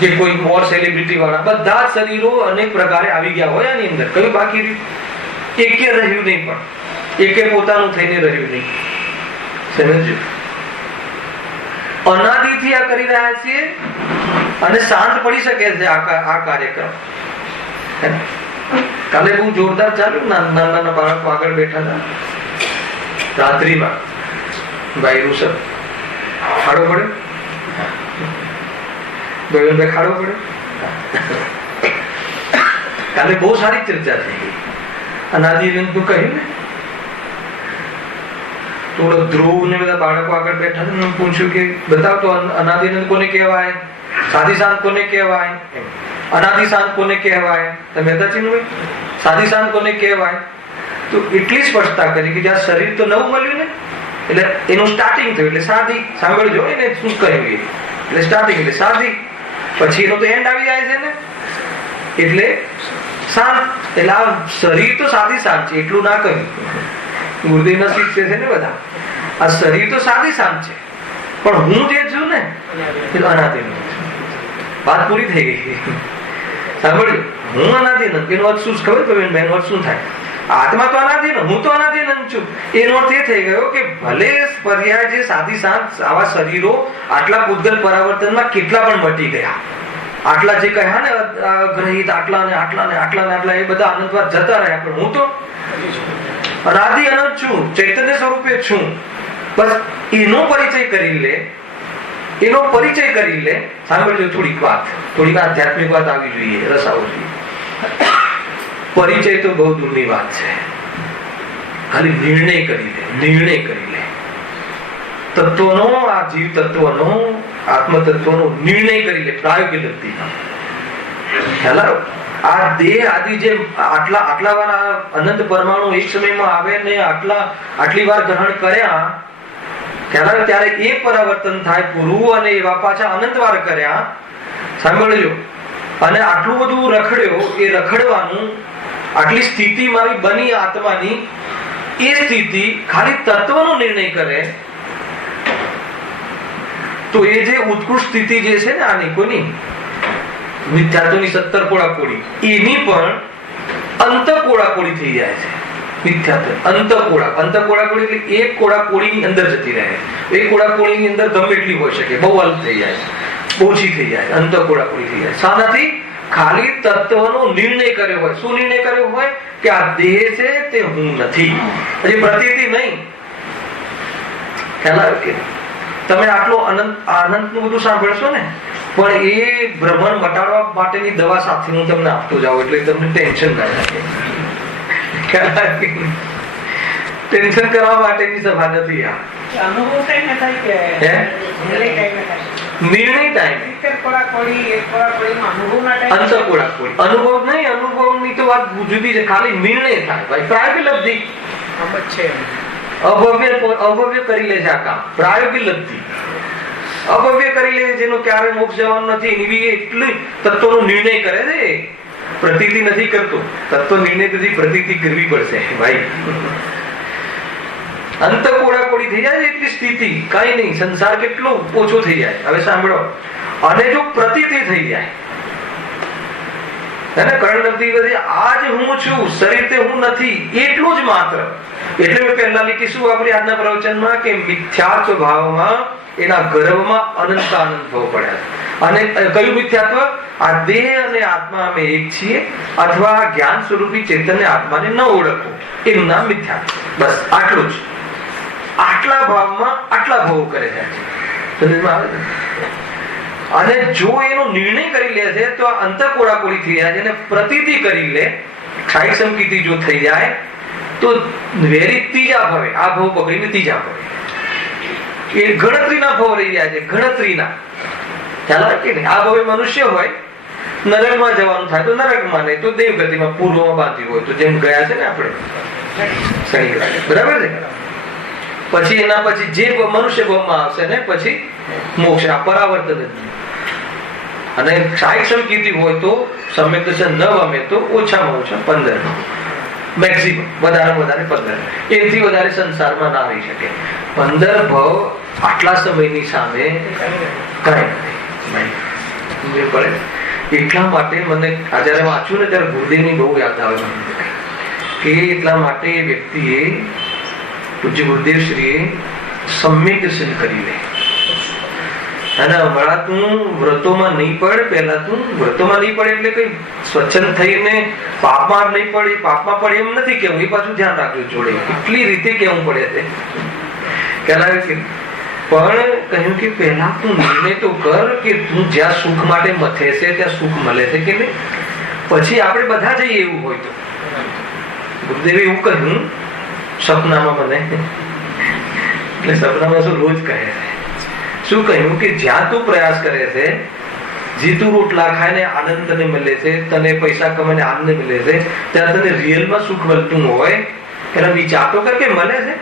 જે કોઈ મોર સેલિબ્રિટી વાળા, બધા શરીરો અનેક પ્રકારે આવી ગયા હોય આની અંદર. કયું બાકી રહ્યું? એકે રહ્યું નહીં, પણ એકે પોતાનું થઈને રહ્યું નહીં. સમજો, અનાદિથી આ કરી રહ્યા છીએ અને શાંત પડી શકે છે આ કાર્યક્રમ. કાલે બહુ જોરદાર ચાલ્યું. નાના બાળકો આગળ બેઠા હતા રાત્રિમાં. ભાઈ ઋષભ ખાડો પડ્યો, ભાઈ ખાડો પડ્યો. કાલે બહુ સારી ચર્ચા થઈ ગઈ. અનાદિનું તું કહ્યું ને, થોડો ધ્રુવ ને બધા બાળકો આગળ બેઠા હતા. પૂછ્યું કે બતાવ તો અનાદિનંદ કોને કહેવાય, સાદી શાંત કોને કહેવાય, અનાદિ શાંત કોને કહેવાય? તમે હતા ચિન્મય? સાદી શાંત કોને કહેવાય? તો એટલી સ્પષ્ટતા કરી કે જ્યાં શરીર તો નવું મળ્યું ને, એટલે એનું સ્ટાર્ટિંગ થયું, એટલે સાદી. સાંભળજો એને શું કહ્યું, એટલે સ્ટાર્ટિંગ એટલે સાદી, પછી એનો તો એન્ડ આવી જાય છે ને, એટલે શાંત. એટલે આ શરીર તો સાદી શાંત છે એટલું ના કહ્યું. ગુરુદેવના શિષ્ય છે ને બધા, આ શરીર તો સાદી શાંત છે, પણ હું જે છું ને એ અનાદિનંદ. વાત પૂરી થઈ ગઈ. સાંભળ્યું? હું અનાદિનંદ એનો અર્થ શું ખબર? એનો અર્થ શું થાય? આત્મા તો અનાદિનંદ, હું તો અનાદિનંદ છું. એનો અર્થ એ થઈ ગયો કે ભલે પર્યાય જે સાદી શાંત આવા શરીરો આટલા પૂતગલ પરાવર્તનમાં કેટલા પણ મટી ગયા, આટલા જે કહ્યા ને ગ્રહિત, આટલા ને આટલા ને આટલા ને આટલા, એ બધા અનંતવાર જતા રહ્યા, પણ હું તો અનાદિ અનંત છું, ચૈતન્ય સ્વરૂપે છું. બસ એનો પરિચય કરી લે, એનો પરિચય કરી લે. સાંભળજો, થોડીક આધ્યાત્મિક વાત આવી જોઈએ, રસાવો જોઈએ. પરિચય તો બહુ દૂરની વાત છે. ખાલી નિર્ણય કરી લે તત્વનો, આ જીવ તત્વનો, આત્મ તત્વનો નિર્ણય કરી લે પ્રાયોગિક લબ્ધિમાં. ખ્યાલ આવ્યો? આ દેહ આદિ જે આટલા વાર અનંત પરમાણુ એક સમયમાં આવે ને આટલી વાર ગ્રહણ કર્યા, ખ્યાલ ત્યારે એક પરાવર્તન થાય પૂરું, અને એવા પાછા અનંત વાર કર્યા. સાંભળજો, અને આટલું બધું રખડ્યો, એ રખડવાનું આટલી સ્થિતિ મારી બની આત્માની, એ સ્થિતિ ખાલી તત્વનો નિર્ણય કરે તો એ જે ઉત્કૃષ્ટ સ્થિતિ જે છે ને આની કોની મિથ્યાત્વની 17 કોડાકોડી, એની પણ અંત કોડાકોડી થઈ જાય છે. મિથ્યાત્વ અંતકોડાકોડી એટલે એક કોડાકોડીની અંદર જતી રહે. એક કોડાકોડીની અંદર ગમે એટલી હોઈ શકે, બહુ અલ્પ થઈ જાય, ઓછી થઈ જાય, અંતકોડાકોડી થઈ જાય. શાનાથી? ખાલી તત્વનો નિર્ણય કર્યો હોય. શું નિર્ણય કર્યો હોય? કે આ દેહ છે તે હું નથી, હજી પ્રતીતિ નહીં. ખ્યાલ આવ્યો કે તમે આટલો આનંદનું બધું સાંભળશો ને, પણ એ ભ્રમણ મટાડવા માટેની દવા સાથે હું તમને આપતો જાઉં, એટલે તમને ટેન્શન ના લાગે. ટેન્શન કરવા માટેની સભા નથી આ. નિર્ણય ટાઈમ અનુભવ નહીં, અનુભવની તો વાત જુદી છે. ખાલી નિર્ણય થાય ભાઈ. પ્રાયોગિક લબ્ધિ અભવ્ય કરી લે છે આ કામ. પ્રાયોગિક લબ્ધિ અભવ્ય કરી લે, જેનો ક્યારે મોક્ષ જવાનું નથી, એની એટલી તત્વનો નિર્ણય કરે છે. પ્રતીતિ નથી કરતો, તત્વ નિર્ણય પછી પ્રતીતિ કરવી પડશે ભાઈ. અંત કોડાકોડી થઈ જાય એટલી સ્થિતિ કઈ નહીં, સંસાર કેટલો ઓછો થઈ જાય. હવે સાંભળો, અને જો પ્રતીતિ થઈ જાય, કર્ણવતી વધી આ જ હું છું, શરીર તે હું નથી, એટલું જ માત્ર. એટલે મેં પહેલા લીધીશું આપણે આજના પ્રવચનમાં કે મિથ્યાત્વ ભાવમાં એના ગર્ભમાં અનંત આનંદ ભાવ પડ્યા. અને કયું મિથ્યાત્વ? આ દેહ અને આત્મા અમે એક છીએ, અથવા જ્ઞાન સ્વરૂપી ચેતન આત્માને ન ઓળખવું, એનું નામ મિથ્યાત્વ. બસ આટલું જ. આટલા ભાવમાં આટલા ભાવો કરે છે. સમજમાં આવે? અને જો એનો નિર્ણય કરી લે છે તો આ અંતકોડાકોડી થઈ જાય છે, અને પ્રતીતિ કરી લે, ક્ષાયિક સંકિતિ જો થઈ જાય તો વેરી ત્રીજા ભાવે આ ભાવ પકડીને ત્રીજા ભાવે એ ગણતરીના ભાવ રહી જાય છે. ગણતરીના ખ્યાલ આવે કે નહીં? આ ભાવે મનુષ્ય હોય, નરકમાં જવાનું થાય તો નરકમાં, નહીં તો દેવગતિમાં પૂર્વમાં બાંધ્યું હોય તો જેમ ગયા છે ને આપણે શનિગ્રહ, બરાબર છે. પછી એના પછી જે મનુષ્ય ભાવમાં આવશે ને પછી મોક્ષ, આ પરાવર્તન. અને ક્ષાયિક સંકિતિ હોય તો સમ્યક દર્શન ન ગમે તો ઓછામાં ઓછા 15, મેક્સિમમ વધારે 15, એથી વધારે સંસારમાં ના રહી શકે. 15 ભાવ આટલા સમયની સામે કઈ નથી પડે. એટલા માટે મને જયારે વાંચ્યું ને ત્યારે ગુરુદેવની બહુ યાદ આવે કે એટલા માટે વ્યક્તિએ, પૂજ્ય ગુરુદેવ શ્રીએ સમ્યક દર્શન કરી લે. અને હમણાં તું વ્રતોમાં નહીં પડ, પહેલા તું વ્રતોમાં નહીં પડે એટલે કઈ સ્વચ્છંદ થઈને પાપમાં નહીં પડે, પાપમાં પડે એમ નથી કેવું, એ પાછું ધ્યાન રાખજો જોડે, કેટલી રીતે કેવું પડે છે. પણ કહ્યું કે પહેલા તું નિર્ણય તો કર કે તું જ્યાં સુખ માટે મથે છે ત્યાં સુખ મળે છે કે નહીં, પછી આપણે બધા જઈએ એવું હોય તો. ગુરુદેવે એવું કહ્યું સપનામાં મને, એટલે સપનામાં શું રોજ કહે છે, શું કહ્યું કે જ્યાં તું પ્રયાસ કરે છે, જે તું રોટલા ખાઈને આનંદ તને મળે છે, તને પૈસા કમાઈને આનંદ મળે છે, ત્યાં તને રિયલમાં સુખ મળતું હોય એનો વિચાર તો કર કે મળે છે.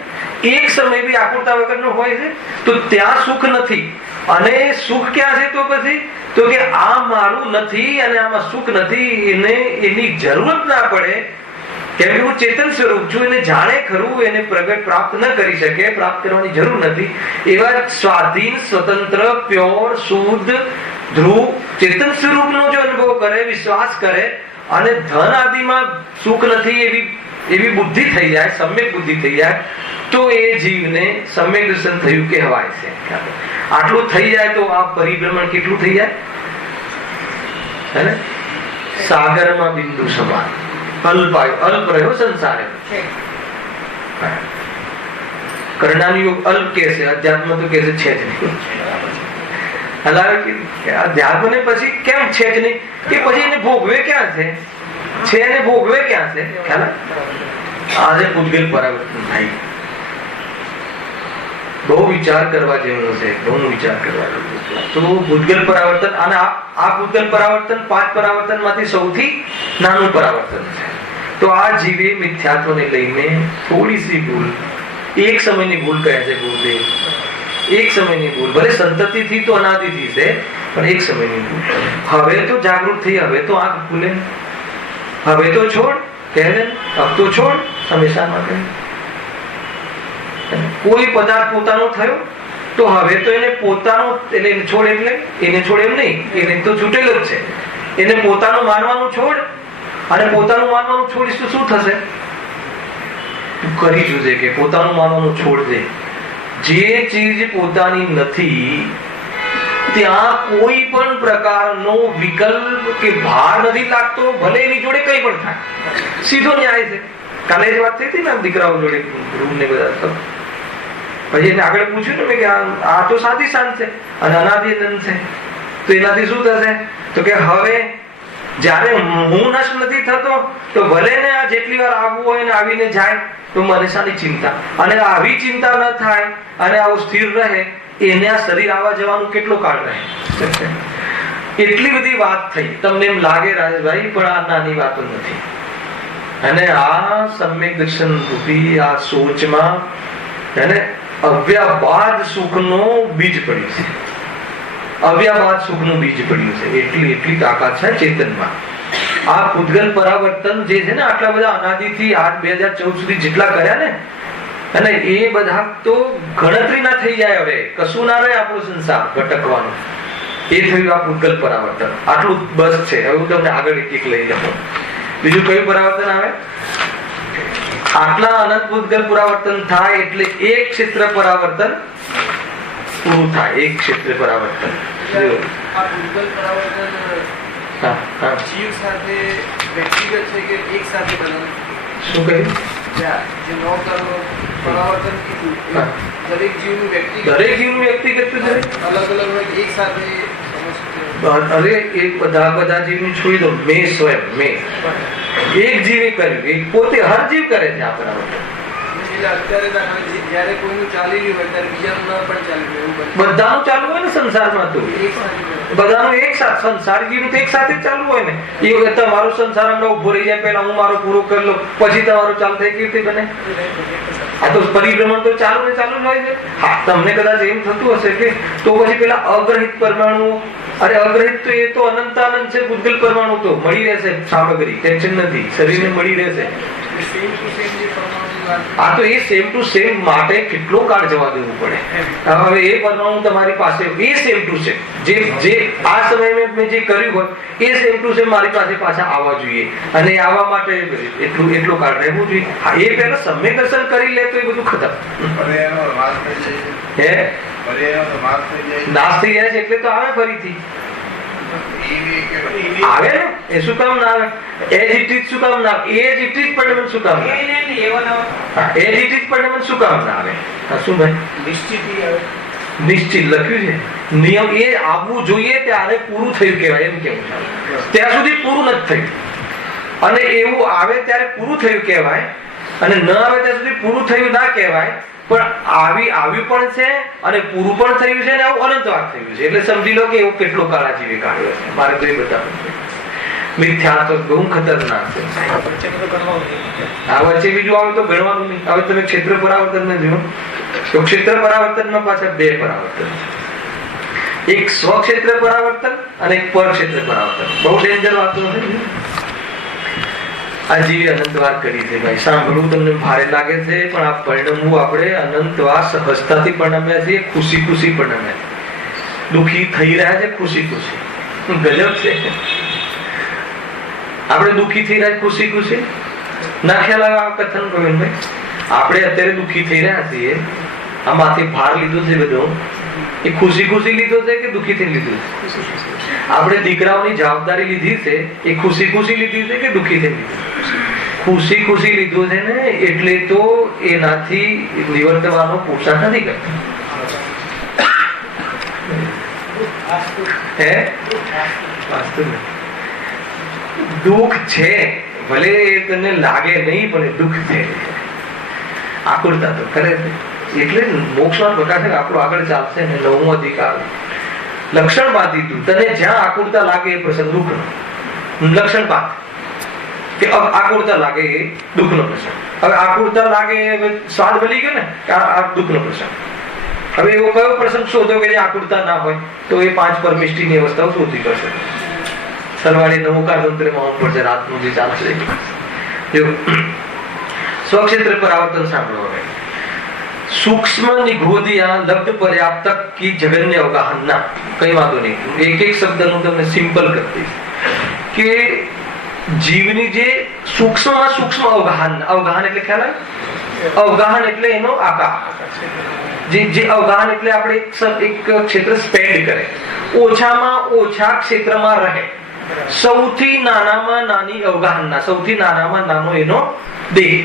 એક સમય બી આકુરતા વગરનો હોય છે તો ત્યાં સુખ નથી. અને સુખ ક્યાં છે તો પછી તો કે આ મારું નથી અને આમાં સુખ નથી, એને એની જરૂરત ના પડે કેમ કે હું ચેતન સ્વરૂપ છું, એને જાણે ખરું, એને પ્રગટ પ્રાપ્ત ન કરી શકે, પ્રાપ્ત કરવાની જરૂર નથી. એવા સ્વાધીન, સ્વતંત્ર, પ્યોર, શુદ્ધ, ધ્રુવ ચેતન સ્વરૂપનો જો અનુભવ કરે, વિશ્વાસ કરે, અને ધન આદિમાં સુખ નથી એવી બુદ્ધિ થઈ જાય, સમ્યક બુદ્ધિ થઈ જાય, તો એ જીવને સમ્યક દર્શન થયું કહેવાય છે. આટલું થઈ જાય તો આ પરિભ્રમણ કેટલું થઈ જાય હે ને? સાગરમાં બિંદુ સમાન, અલ્પ રહ્યો સંસારે. કરણાની યોગ અલ્પ કે છે, અધ્યાત્મ તો કે છે જ નહીં. હલાવે કે અધ્યાત્મ ને પછી કેમ છે જ નહીં કે પછી એને ભોગવે ક્યાં છે એને ભોગવે ક્યાં છે? ખ્યાલ આજે પૂતગલ પરાવર્તન થાય, બહુ વિચાર કરવા જેવું છે, બહુ વિચાર કરવા જેવું. તો ભૂતગલ પરાવર્તન, અને આ ભૂતગલ પરાવર્તન 5 પરાવર્તન માંથી સૌથી નાનું પરાવર્તન છે. તો આ જીવે મિથ્યાત્વને લઈને થોડી સી ભૂલ, એક સમયની ભૂલ કહે છે ગુરુદેવ, એક સમયની ભૂલ, ભલે સંતતિથી તો અનાદિથી છે પણ એક સમયની ભૂલ. હવે તો જાગૃત થઈ, હવે તો આંખ ખુલે, હવે તો છોડ કહે ને, હવે તો છોડ હંમેશા માટે. કોઈ પદાર્થ પોતાનો થયો તો હવે તો એને પોતાનો, એટલે છોડ એટલે એને છોડ એમ નહીં, એને તો છૂટેલો જ છે. એને પોતાનું માનવાનું છોડ, અને પોતાનું માનવાનું છોડીશ તો શું થશે? તું કરી જોજે કે પોતાનું માનવાનું છોડ દે. જે ચીજ પોતાની નથી ત્યાં કોઈ પણ પ્રકારનો વિકલ્પ કે ભાર નથી લાગતો, ભલે એની જોડે કઈ પણ થાય. સીધો ન્યાય છે. કાલે જ વાત થઈ હતી ને દીકરાઓ જોડે, રૂમ ને બધા. પછી એને આગળ પૂછ્યું ને કે આ તો સાદી શાંત છે અને અનાદિ અનંત છે, તો એનાથી શું થશે? તો કે હવે જ્યારે હું નષ્ટ નથી થતો તો ભલે ને આ જેટલી વાર આવવું હોય ને આવીને જાય તો મને શાની ચિંતા? અને આવી ચિંતા ન થાય અને આવું સ્થિર રહે, એને આ શરીર આવવા જવાનું કેટલો કાળ રહે? એટલી બધી વાત થઈ. તમને એમ લાગે રાજભાઈ, પણ આ નાની વાતો નથી. અને આ સમ્યક દર્શન રૂપી આ સોચમાં એને અવ્યાબાદ સુખનો બીજ પડી છે. આવ્યા બાદ સુખનું બીજ પડ્યું છે. એટલી તાકાત છે ચેતનમાં. આ પૂતગલ પરાવર્તન જે છે ને, આટલા બધા અનાદિથી આજ 2014 સુધી જેટલા કર્યા ને, અને એ બધા તો ગણતરી ના થઈ જાય. હવે કશું ના રહે આપણો સંસાર ભટકવાનો. એ થયું આ પૂતગલ પરાવર્તન. આટલું બસ છે. હવે હું તમને આગળ એક લઈ જાઉં. બીજું કયું પરાવર્તન આવે? આટલા અનંત પૂતગલ પરાવર્તન થાય એટલે એક ક્ષેત્ર પરાવર્તન પૂરું થાય. એક ક્ષેત્ર પરાવર્તન. આ પૂતગલ પરાવર્તન જીવ સાથે વ્યક્તિગત છે કે એક સાથે બને? શું કહ્યું? જે 9 કર્મ પરાવર્તન કીધું, દરેક જીવનું વ્યક્તિગત છે, અલગ અલગ હોય, એક સાથે સમસ્ત? અરે એક બધા જીવની છોડી દો. મેં સ્વયં એક જીવે કર્યું. એક પોતે હર જીવ કરે છે આ પરાવર્તન. એટલે અત્યારે જયારે કોઈનું ચાલી રહ્યું હોય ત્યારે બીજાનું ના પણ ચાલી રહ્યું, બધાનું ચાલુ હોય ને સંસારમાં. તો એક સાથે બધાનું એક સાથે સંસારી જીવનું તો એક સાથે જ ચાલુ હોય ને. એ વખત તમારો સંસાર હમણાં ઉભો રહી જાય, પહેલા હું મારો પૂરો કરી લઉં, પછી તમારું ચાલુ થાય, કેવી રીતે બને? આ તો પરિભ્રમણ તો ચાલુ ને ચાલુ જ હોય છે. હા, તમને કદાચ એમ થતું હશે કે તો પછી પેલા અગ્રહિત પરમાણુ, અરે અગ્રહિત તો એ તો અનંત છે. પૂતગલ પરમાણુ તો મળી રહેશે સામગ્રી, ટેન્શન નથી, શરીરને મળી રહેશે. આ તો એ સેમ ટુ સેમ માટે કેટલો કાળ જવા દેવું પડે. હવે એ પરમાણુ તમારી પાસે એ સેમ ટુ સેમ જે આ સમયે મેં જે કર્યું હોય એ સેમ ટુ સેમ મારી પાસે પાછા આવવા જોઈએ. અને આવવા માટે એટલો કાળ રહેવું જોઈએ. હા, એ પહેલા સમ્યક દર્શન કરી લે તો એ બધું ખતમ. હે નાશ થઈ જાય છે એટલે તો આવે ફરીથી. આવે ને, એ શું કામ ના આવે? એજ ઇટ ઇઝ શું કામ ના આવે? એજ ઇટ ઇઝ પણ શું કામ ના આવે? એજ ઇટ ઇઝ પણ શું કામ ના આવે? શું ભાઈ? નિશ્ચિત લખ્યું છે. નિયમ એ આવવું જોઈએ ત્યારે પૂરું થયું કહેવાય, એમ કેવું છે. ત્યાં સુધી પૂરું નથી થયું. અને એવું આવે ત્યારે પૂરું થયું કહેવાય, અને ન આવે ત્યાં સુધી પૂરું થયું ના કહેવાય. પણ આવ્યું પણ છે અને પૂરું પણ થયું છે, અને આવું અનંતવાર થયું છે. એટલે સમજી લો કે એવું કેટલો કાળા જીવી કાઢ્યો છે. મારે તો એ બતાવવું છે. મિથ્યા તો બહુ ખતરનાક છે. આ વચ્ચે બીજું આવે તો ગણવાનું નહીં. હવે તમે ક્ષેત્ર પરાવર્તન ને જુઓ તો ક્ષેત્ર પરાવર્તનમાં પાછા 2 પરાવર્તન છે. એક સ્વક્ષેત્ર પરાવર્તન અને એક પરક્ષેત્ર પરાવર્તન. બહુ ડેન્જર વાતો છે. આ જીવે અનંતવાર કરી છે ભાઈ. સાંભળવું તમને ભારે લાગે છે, પણ આ પરિણમવું આપણે અનંતવાર સહજતાથી પરિણમ્યા છીએ, ખુશી પરિણમ્યા છે. દુઃખી થઈ રહ્યા છે, ખુશી ગજબ છે. આપણે દુઃખી થઈ રહ્યા ખુશી ના ખ્યાલ આવે આ કથન ગોવિંદભાઈ? આપણે અત્યારે દુઃખી થઈ રહ્યા છીએ, આમાંથી ભાર લીધો છે બધો, એ ખુશી લીધો છે કે દુઃખી થઈ લીધું છે? આપણે દીકરાઓની જવાબદારી લીધી છે, એ ખુશી લીધી છે કે દુઃખી થઈ લીધું? ખુશી લીધું છે ને, એટલે તો એનાથી નિવર્તવાનો પુરુષાર્થ નથી કરતો. હે દુઃખ છે, ભલે તને લાગે નહીં, પણ દુઃખ છે. આકુરતા તો કરે છે. એટલે મોક્ષમાં પ્રકાશ આપણો આગળ ચાલશે ને. 9મો અધિકાર લક્ષણ બાદ દીધું. તને જ્યાં આકુરતા લાગે એ પ્રસંગ દુઃખનો લક્ષણ બાદ, કે આકુરતા લાગે એ દુઃખનો પ્રસંગ. હવે આકુરતા લાગે હવે સ્વાદ ભલી ગયો ને, આ દુઃખનો પ્રસંગ. હવે એવો કયો પ્રસંગ શોધો કે જે આકુરતા ના હોય? તો એ 5 પરમિષ્ટિની અવસ્થાઓ શોધી પડશે. સરવાળે નવકાર તંત્રમાં પડશે રાતનું જે ચાલશે. સ્વક્ષેત્ર પરાવર્તન સાંભળો. હવે સૂક્ષ્મ નિગોદિયા લબ્ધ પર્યાપ્તક કી જગન્ય અવગાહનના. કઈ વાતો નહીં, એક શબ્દનું તમને સિમ્પલ કરી દઈશ કે જીવની જે સૂક્ષ્મમાં સૂક્ષ્મ અવગાહન એટલે ખ્યાલ આવે? અવગાહન એટલે એનો આકાર. જે અવગાહન એટલે આપણે એક ક્ષેત્ર સ્પેન્ડ કરે, ઓછામાં ઓછા ક્ષેત્રમાં રહે. સૌથી નાનામાં નાની અવગાહનના, સૌથી નાનામાં નાનો એનો દેહ.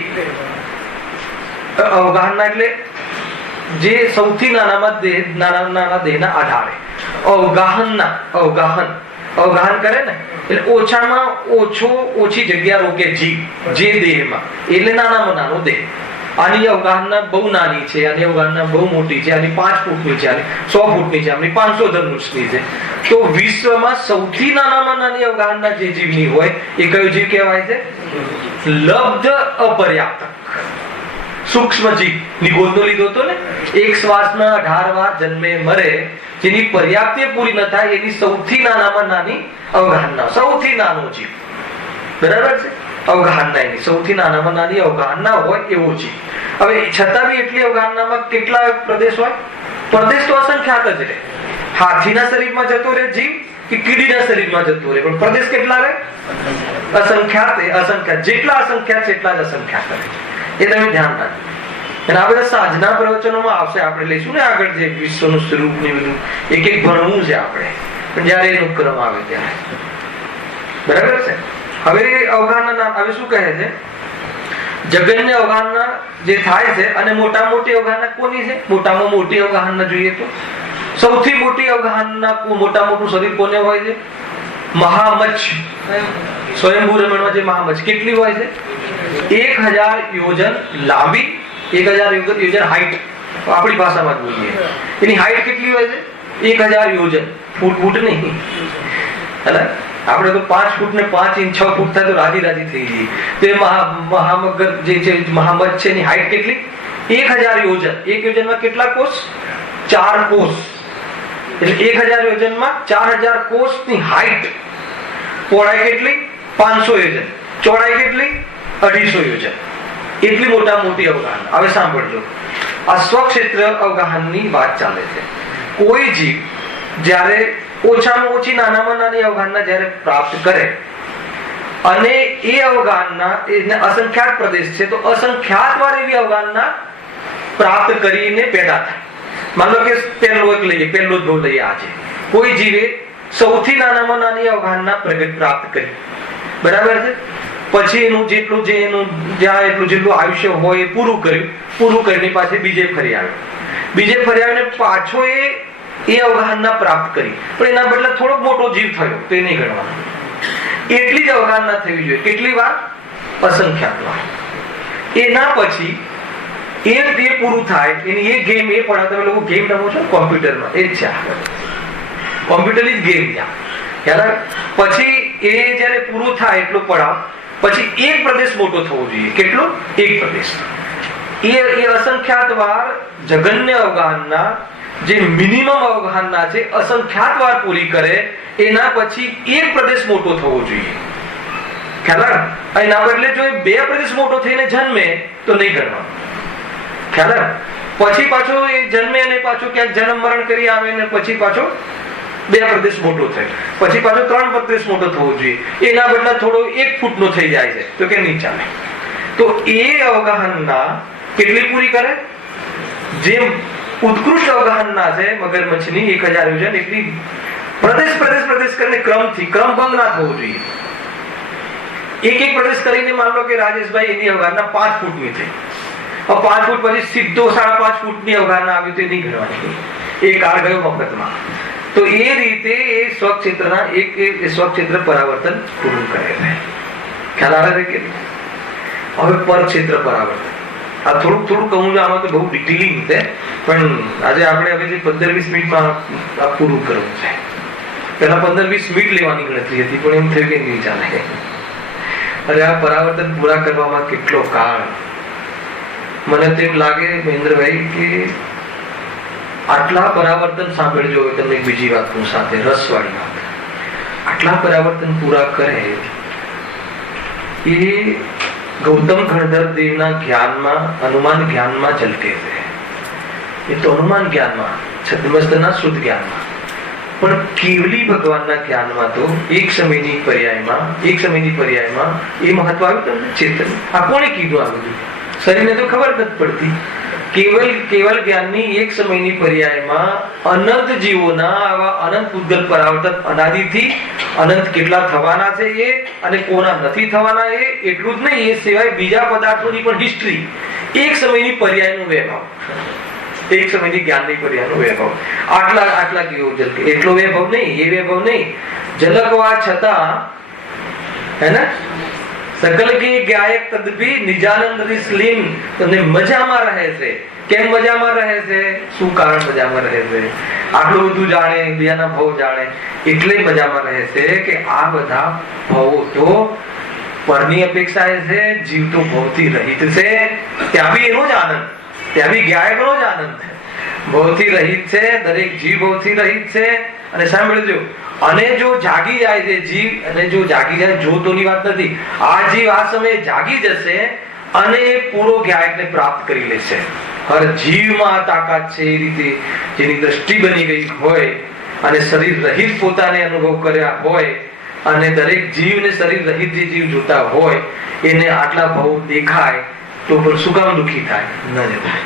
અવગાહનના એટલે જે સૌથી નાના દેહના આધારે અવગાહન કરે ને, એટલે ઓછામાં ઓછી જગ્યા રોકે જીવ જે દેહમાં, એટલે નાનામાં નાનો દેહ. આની અવગાહના બહુ નાની છે, આની અવગાહના બહુ મોટી છે, આની 5 ફૂટની છે, આની 100 ફૂટની છે, આની 500 ધનુષની છે. તો વિશ્વમાં સૌથી નાનામાં નાની અવગાહના જે જીવની હોય એ કયો જીવ કહેવાય છે? લબ્ધ અપર્યાપ્તક. સૂક્ષ્મ જીવ ની ગોદ તો લીધો હતો ને, એક શ્વાસના 18 વાર જન્મે મરે, જેની પર્યાપ્તિ પૂરી ન થાય એની સૌથી નાનામાં નાની અવગાહના, સૌથી નાનો જીવ, બરાબર છે, અવગાહના એની સૌથી નાનામાં નાની અવગાહના હોય એવો જીવ. હવે છતાં બી એટલી અવગાહનામાં કેટલા પ્રદેશ હોય? પ્રદેશ તો અસંખ્યાત જ રહે. હાથીના શરીરમાં જતો રહે જીવ કે કીડીના શરીરમાં જતો રહે, પણ પ્રદેશ કેટલા રહે? અસંખ્યાત. અસંખ્યાત, જેટલા અસંખ્યાત છે એટલા જ અસંખ્યાત રહે. એ તમે ધ્યાન રાખજો. અને આ બધા સાંજના પ્રવચનોમાં આવશે, આપણે લઈશું ને આગળ જે વિશ્વનું સ્વરૂપ ને બધું એક એક ભણવું છે આપણે, પણ જયારે એનો ક્રમ આવે ત્યારે, બરાબર છે. હવે અવગાહના, હવે શું કહે છે? જગન્ય અવગાહના જે થાય છે, અને મોટા મોટી અવગાહના કોની છે? મોટામાં મોટી અવગાહના જોઈએ તો સૌથી મોટી અવગાહના, મોટા મોટું શરીર કોને હોય છે? મહામચ્છ, સ્વયંભૂ રમણમાં જે મહામચ્છ કેટલી હોય છે? 1000 યોજન લાંબી, 1000 યોજન હાઈટ, આપણી ભાષામાં જ બોલીએ. એની હાઈટ કેટલી હોય છે? 1000 યોજન. ફૂટ નહીં, આપણે તો 5 ફૂટ ને 5 ઇંચ 6 ફૂટ થાય તો રાજી રાજી થઈ જઈએ. તો એ મહામગર જે છે, મહામચ્છ છે, એની હાઈટ કેટલી? 1000 યોજન. એક યોજનમાં કેટલા કોષ? 4 કોષ. એટલે 1000 યોજનમાં 4000 કોષની હાઈટ. પહોળાઈ કેટલી? 500 યોજન. ચોડાઈ કેટલી? 250 યોજન. એટલી મોટા મોટી અવગાહન. હવે સાંભળજો, આ સ્વક્ષેત્ર અવગાહનની વાત ચાલે છે. કોઈ જીવ જ્યારે ઓછામાં ઓછી નાનામાં નાની અવગાહના જ્યારે પ્રાપ્ત કરે, અને એ અવગાહના એને અસંખ્યાત પ્રદેશ છે, તો અસંખ્યાત વાર એવી અવગાહના પ્રાપ્ત કરીને પેદા થાય. માનો કે પહેલો જ ભવ લઈએ. આજે કોઈ જીવે સૌથી નાનામાં નાની અવગાહના પ્રાપ્ત કરી, બરાબર છે. પછી એનું જેટલું જેટલું આયુષ્ય હોય એ પૂરું કરીને પાછી બીજે ફરી આવીને પાછો એ અવગાહના પ્રાપ્ત કરી, પણ એના બદલે થોડોક મોટો જીવ થયો તો એ નહીં ગણવાનો. એટલી જ અવગાહના થવી જોઈએ. કેટલી વાર? અસંખ્યાત વાર. એના પછી એ પૂરું થાય, એની એ ગેમ એ પણ તમે લોકો ગેમ રમો છો કોમ્પ્યુટરમાં, એ જ છે કોમ્પ્યુટરની જ ગેમ. ત્યાં પછી એ જયારે પૂરું થાય એટલું પડાવ, પછી એક પ્રદેશ મોટો થવો જોઈએ. કેટલો? એક પ્રદેશ. એ અસંખ્યાત વાર જગન્ય અવગાહના, જે મિનિમમ અવગાહના છે, અસંખ્યાત વાર પૂરી કરે, એના પછી એક પ્રદેશ મોટો થવો જોઈએ. ખ્યાલ? એના બદલે જો એ 2 પ્રદેશ મોટો થઈને જન્મે તો નહીં ગણવાનો. ખ્યાલ? પછી પાછો એ જન્મે અને પાછો ક્યાંક જન્મ મરણ કરી આવે ને પછી પાછો 2 પ્રદેશ મોટો થાય, પછી પાછો 3 પ્રદેશ મોટો થવો જોઈએ. એના બદલે થોડો 1 ફૂટનો થઈ જાય છે તો કે નહીં ચાલે. તો એ અવગાહના કેટલી પૂરી કરે? જેમ ઉત્કૃષ્ટ અવગાહના છે મગરમચ્છની 1000 યોજન, એટલી પ્રદેશ કરીને ક્રમભંગ ના થવો જોઈએ. એક પ્રદેશ કરીને માન લો કે રાજેશભાઈ એની અવગાહના 5 ફૂટની થઈ, 5 ફૂટ પછી સીધો 5.5 ફૂટની અવગાહના આવી તો નહીં ગણવાની, એ કાળ ગયો મફતમાં. તો એ રીતે એ સ્વક્ષેત્રના સ્વક્ષેત્ર પરાવર્તન પૂરું કરે છે. ખ્યાલ આવે છે કે? હવે પરક્ષેત્ર પરાવર્તન આ થોડુંક કહું છું, આમાં તો બહુ ડિટેલિંગ છે, પણ આજે આપણે હવે જે 15-20 મિનિટમાં આ પૂરું કરવું છે. પહેલા 15-20 મિનિટ લેવાની ગણતરી હતી, પણ એમ થયું કે નહીં ચાલે. અરે આ પરાવર્તન પૂરા કરવામાં કેટલો કાળ. મને તો એમ લાગે મહેન્દ્રભાઈ કે આટલા પરાવર્તન સાંભળજો. તમને એક બીજી વાત હું સાથે રસવાળી વાત, આટલા પરાવર્તન પૂરા કરે એ ગૌતમ ગણધર દેવના જ્ઞાનમાં, અનુમાન જ્ઞાનમાં ઝલકે છે. એ તો અનુમાન જ્ઞાનમાં, છદ્મસ્તના શુદ્ધ જ્ઞાનમાં, પણ કેવલી ભગવાનના જ્ઞાનમાં તો એક સમયની પર્યાયમાં એ મહત્વ આવ્યું તમને ચેતન. આ કોણે કીધું? આ બધું શરીરને તો ખબર નથી પડતી. કેવલ જ્ઞાનની એક સમયની પર્યાયમાં અનંત જીવોના આવા અનંત પૂતગલ પરાવર્તન, અનાદિથી અનંત કેટલા થવાના છે એ, અને કોના નથી થવાના એ, એટલું જ નહીં, એ સિવાય બીજા પદાર્થોની પણ હિસ્ટ્રી, એક સમયની પર્યાયનું વૈભવ, એક સમયની જ્ઞાનની પર્યાયનું વૈભવ. આટલા કેવો ઝલકે, એટલો વૈભવ નહીં, એ વૈભવ નહીં, ઝલકવા છતાં હે ને સકલ કી ગાયક તદભી નિજાનંદ સ્લીન, અને મજામાં રહે છે. કેમ મજામાં રહે છે? શું કારણ મજામાં રહે છે? આટલું બધું જાણે, બીજાના ભવ જાણે, એટલે મજામાં રહે છે કે આ બધા ભવો તો પરની અપેક્ષા એ છે જીવ તો ભવથી રહિત છે, ત્યાં બી એનો જ આનંદ, ત્યાં બી ગાયકનો જ આનંદ છે. ભવથી રહિત છે, દરેક જીવ ભવથી રહિત છે. અને સાંભળજો, અને જો જાગી જાય છે જીવ, અને જો જાગી જાય, જોતોની વાત નથી, આ જીવ આ સમયે જાગી જશે અને એ પૂરો ગાયકને પ્રાપ્ત કરી લેશે. હર જીવમાં આ તાકાત છે. એ રીતે જેની દ્રષ્ટિ બની ગઈ હોય અને શરીર રહિત પોતાને અનુભવ કર્યા હોય, અને દરેક જીવને શરીર રહિત જે જીવ જોતા હોય એને આટલા ભાવ દેખાય તો પણ શું કામ દુઃખી થાય? ન થાય.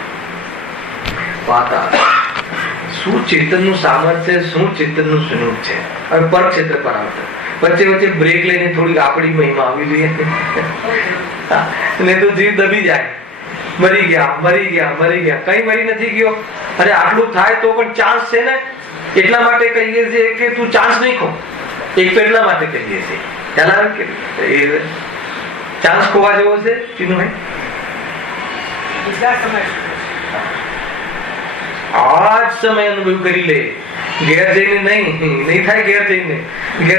વાત શું ચેતનનું સામર્થ્ય, શું ચેતનનું સ્વરૂપ છે. હવે પર ક્ષેત્ર પર આવતા વચ્ચે વચ્ચે બ્રેક લઈને થોડીક આપણી મહિમા આવવી જોઈએ, નહીં તો જીવ દબી જાય. મરી ગયા, મરી ગયા, મરી ગયા, કઈ મરી નથી ગયો. અને આટલું થાય તો પણ ચાન્સ છે ને, એટલા માટે કહીએ છીએ કે તું ચાન્સ નહીં ખો. એક તો એટલા માટે કહીએ છીએ, ચાન્સ ખોવા જેવો છે ચીનુભાઈ. આ જ સમય અનુભવ કરી લે. ઘેર જઈને નહીં થાય, ઘેર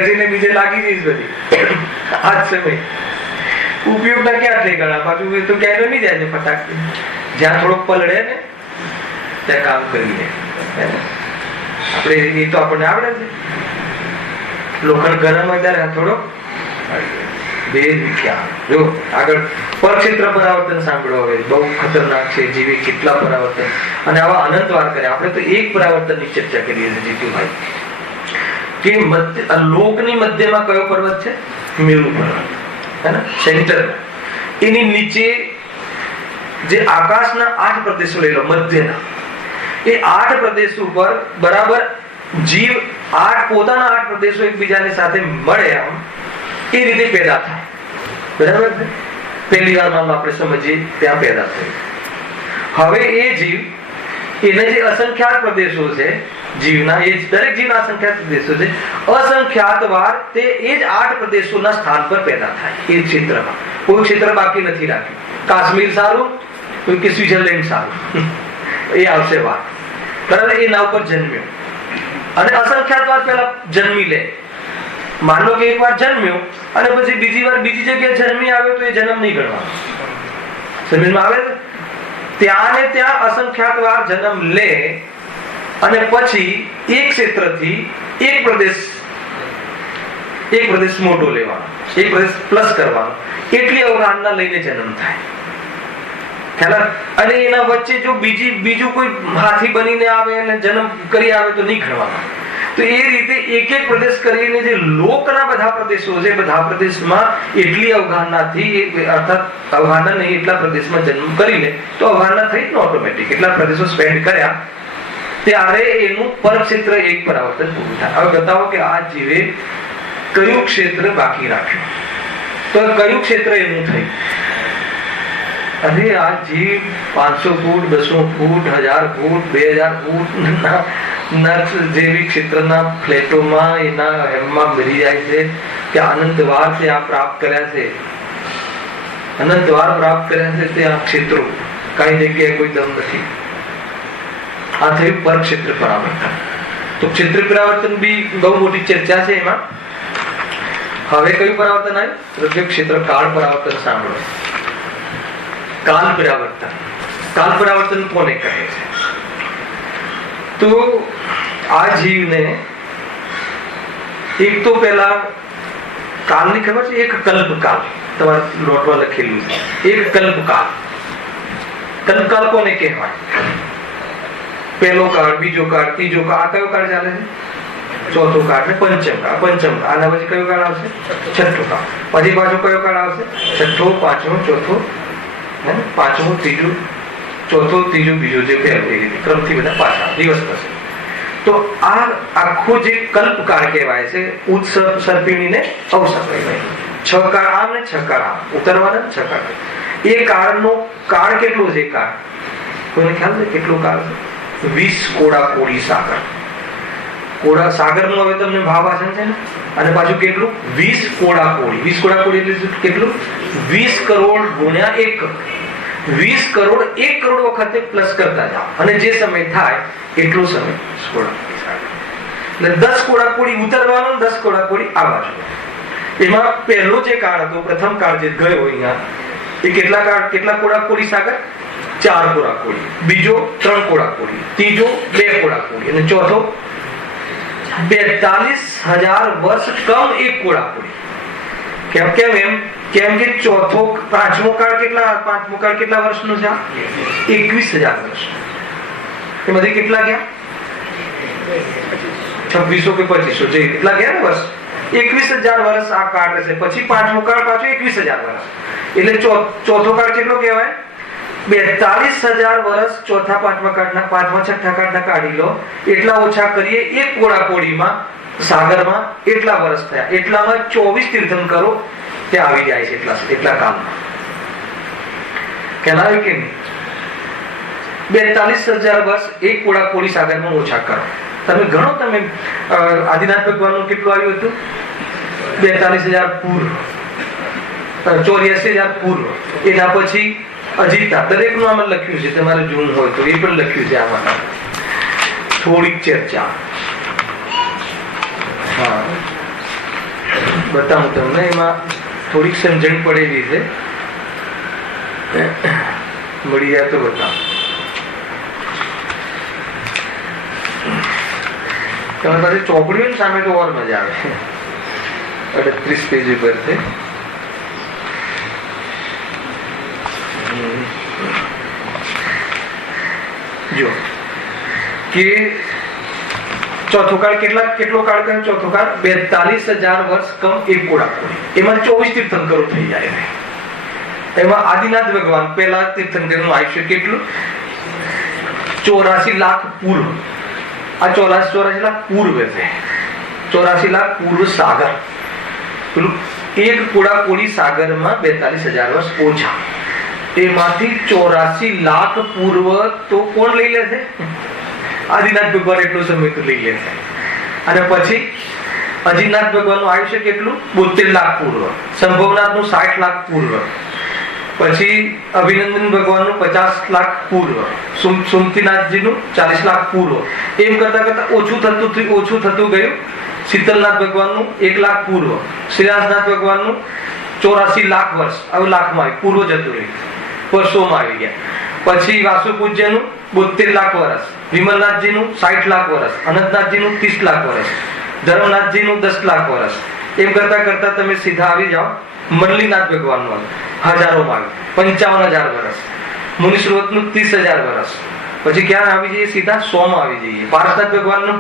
જઈને બીજે લાગી જઈશ બધી. આ જ સમય ઉપયોગના ક્યાં થઈ ગયા, પાછું તો ક્યાંય રમી જાય છે ફટાક. જ્યાં થોડોક પલળે ને ત્યાં કામ કરી લે. આપણે એ તો આપણને આવડે છે. લોખંડ ગરમ હોય ત્યારે થોડો બે ક્યાં. જો આગળ પરક્ષેત્ર પરાવર્તન સાંભળો. હવે બહુ ખતરનાક છે. જીવે કેટલા પરાવર્તન અને આવા અનંતવાર કરે. આપણે તો એક પરાવર્તનની ચર્ચા કરીએ છીએ જીતુભાઈ, કે લોકની મધ્યમાં કયો પર્વત છે? મેરુ પર્વત, હે ને, સેન્ટર. એની નીચે જે આકાશના 8 પ્રદેશો લઈ લો, મધ્યના એ 8 પ્રદેશો ઉપર બરાબર જીવ પોતાના 8 પ્રદેશો એકબીજાની સાથે મળે આમ એ રીતે પેદા થાય. બરાબર છે? પહેલી વાર માનો આપણે સમજીએ ત્યાં પેદા થાય. હવે એ જીવ, એને જે અસંખ્યાત પ્રદેશો છે જીવના, એ દરેક જીવના અસંખ્યાત પ્રદેશો છે. અસંખ્યાત વાર તે એ જ 8 પ્રદેશોના સ્થાન પર પેદા થાય. એ ક્ષેત્રમાં કોઈ ક્ષેત્ર બાકી નથી રાખ્યું. કાશ્મીર સારું કે સ્વિટરલેન્ડ સારું, એ આવશે વાત. બરાબર? એના ઉપર જન્મ્યો અને અસંખ્યાત વાર પેલા જન્મી લે. માનો કે એક વાર જન્મ્યો અને પછી બીજી વાર બીજી જગ્યાએ જન્મી આવ્યો તો એ જન્મ નહીં ગણવાનો. સમજમાં આવે? ત્યાં ને ત્યાં અસંખ્યાત વાર જન્મ લે અને પછી એક ક્ષેત્રથી એક પ્રદેશ મોટો લેવાનો, એક પ્રદેશ પ્લસ કરવાનો. એટલી અવગાહના લઈને જન્મ થાય. અને એના વચ્ચે જો બીજું કોઈ હાથી બનીને આવે અને જન્મ કરી આવે તો નહીં ગણવાનો. તો એ રીતે એક એક પ્રદેશ કરીને જે લોકના બધા પ્રદેશો છે, બધા પ્રદેશમાં એટલી અવગાહનાથી, અર્થાત અવગાહના નહીં એટલા પ્રદેશમાં જન્મ કરી લે તો અવગાહના થઈ જ ને ઓટોમેટિક. એટલા પ્રદેશો સ્પેન્ડ કર્યા ત્યારે એનું પરક્ષેત્ર એક પરાવર્તન પૂરું થાય. હવે બતાવો કે આ જીવે કયું ક્ષેત્ર બાકી રાખ્યું, તો કયું ક્ષેત્ર એનું થયું? અરે આ જીવ 500 ફૂટ, 200 ફૂટ, 1000 ફૂટ, 2000 ફૂટ જેવી ક્ષેત્રના ફ્લેટોમાં એના હેમમાં મરી જાય છે કે અનંતવાર તે આ પ્રાપ્ત કર્યા છે. અનંતવાર પ્રાપ્ત કર્યા છે તે આ ક્ષેત્રો. કઈ જગ્યાએ કોઈ દમ નથી. આ થયું પરક્ષેત્ર પરાવર્તન. તો ક્ષેત્ર પરાવર્તન બી બહુ મોટી ચર્ચા છે એમાં. હવે કયું પરાવર્તન આવ્યું? ક્ષેત્ર કાળ પરાવર્તન સાંભળો. કાલ પરાવર્તન. કાલ પરાવર્તન કોને કહે છે? તો આ જીવને એક તો પેલા કાલની ખબર છે, એક કલ્પકાલ. તમારે નોટમાં લખેલું છે, એક કલ્પકાલ. કલ્પકાલ કોને કહેવાય? પહેલો કાળ, બીજો કાળ, ત્રીજો કાળ. આ કયો કાળ ચાલે છે? ચોથો કાળ ને પંચમ કાળ. પંચમ કાળ. આના પછી કયો કાળ આવશે? છઠ્ઠો કાળ. પછી પાછો કયો કાળ આવશે? છઠ્ઠો, પાંચમો, ચોથો, પાંચમો, ત્રીજો, ચોથો, ત્રીજો, બીજો, જે પહેલો, એ રીતે ક્રમથી બધા પાછા દિવસ થશે. તો આ આખો જે કલ્પકાળ કહેવાય છે. ઉત્સવ સર્પિણીને અવસર કહેવાય. 6 કાળ આમ ને 6 કાળ આમ ઉતરવાના, 6 કાળ. એ કાળનો કાળ કેટલો છે? કાળ કોઈને ખ્યાલ છે કેટલો કાળ છે? 20 કોડા કોડી સાગર. કોડા સાગરનું હવે તમને ભાવાસન છે ને. અને પાછું કેટલું? 20 કોડા કોડી. 20 કોડા કોડી એટલે કેટલું? 20 કરોડ ગુણ્યા 1 કરોડ. 20 કરોડ 1 કરોડ વખતે પ્લસ કરતા જાઓ અને જે સમય થાય એટલો સમય એટલે 10 કોડા કોડી ઉતરવાનો, 10 કોડા કોડી આવવા જોઈએ. એમાં પહેલો જે કાળ હતો, પ્રથમ કાળ જે ગયો અહીંયા, એ કેટલા કોડા કોળી સાગર? 4 કોડા કોળી. બીજો 3 કોડા કોળી. ત્રીજો 2 કોડા કોળી. અને ચોથો 42,000 વર્ષ કમ 1 કોડા કોળી. કેમ એમ? કેમ કે પાંચમો કાળ કેટલા વર્ષનો છે? 21,000 વર્ષ. એમાંથી કેટલા ગયા? 2600 કે 2500 જે કેટલા ગયા ને વર્ષ? 21,000 વર્ષ આ કાળ રહેશે. પછી પાંચમો કાળ પાછો 21,000 વર્ષ. એટલે ચોથો કાળ કેટલો કહેવાય? 42,000 વર્ષ ચોથા પાંચમા છઠ્ઠા કાળના કાઢી લો, એટલા ઓછા કરીએ 1 કોડા કોળીમાં સાગરમાં એટલા વર્ષ થયા. એટલામાં 24 તીર્થંકરો ત્યાં આવી જાય છે એટલા કાળમાં. ખ્યાલ આવે કે નહીં? 42,000 વર્ષ 1 કોડા કોળી સાગરમાં ઓછા કરો. તમે ગણો, તમે આદિનાથ ભગવાનનું કેટલું આવ્યું હતું? 42,000 પૂર્વ, 84,000 પૂર્વ. એના પછી અજીતા, દરેકનું આમાં લખ્યું છે. તમારે જૂન હોય તો એ પણ લખ્યું છે આમાં. થોડીક ચર્ચા બતાવું તમને, એમાં થોડીક સમજણ પડેલી છે. મળી જાય તો બતાવો. તમારી પાસે ચોપડી હોય ને સામે તો ઓર મજા આવે. 38 પેજ પર છે. જો કે ચોથો કાળ કેટલો કાળ કહ્યું? ચોથો કાળ 42,000 વર્ષ કમ 1 કોડા કોળી. એમાં 24 તીર્થંકરો થઈ જાય. એમાં આદિનાથ ભગવાન પહેલા તીર્થંકરનું આયુષ્ય કેટલું? 84 લાખ પૂર્વ. આ 84 લાખ પૂર્વ છે. 84 લાખ પૂર્વ સાગર. પેલું 1 કોડા કોળી સાગરમાં 42,000 વર્ષ ઓછા. એમાંથી 84 લાખ પૂર્વ તો કોણ લઈ લેશે? આદિનાથ ભગવાન એટલો સમય તો લઈ લેશે. અને પછી અજીનાથ ભગવાનનું આયુષ્ય કેટલું? 72 લાખ પૂર્વ. સંભવનાથનું 60 લાખ પૂર્વ. પછી અભિનંદન ભગવાનનું 50 લાખ પૂર્વ. સુમતીનાથજીનું 40 લાખ પૂર્વ. એમ કરતા ઓછું થતું ગયું. શીતલનાથ ભગવાનનું 1 લાખ પૂર્વ. શ્રીનાથનાથ ભગવાનનું 84 લાખ વર્ષ. હવે લાખમાં પૂર્વ જતું રહ્યું, વર્ષોમાં આવી ગયા. પછી વાસુ પૂજ્યનું 72 લાખ વર્ષ. વિમલનાથજીનું 60 લાખ વર્ષ. અનંતનાથજીનું 30 લાખ વર્ષ. ધર્મનાથજીનું 10 લાખ વર્ષ. એમ કરતા તમે સીધા આવી જાઓ મલ્લીનાથ ભગવાનનું હજારોમાં 55,000 વર્ષ. મુનિશ્રોતનું 30,000 વર્ષ. પછી ક્યાં આવી જઈએ? સીધા 100 માં આવી જઈએ. પાર્શનાથ ભગવાનનું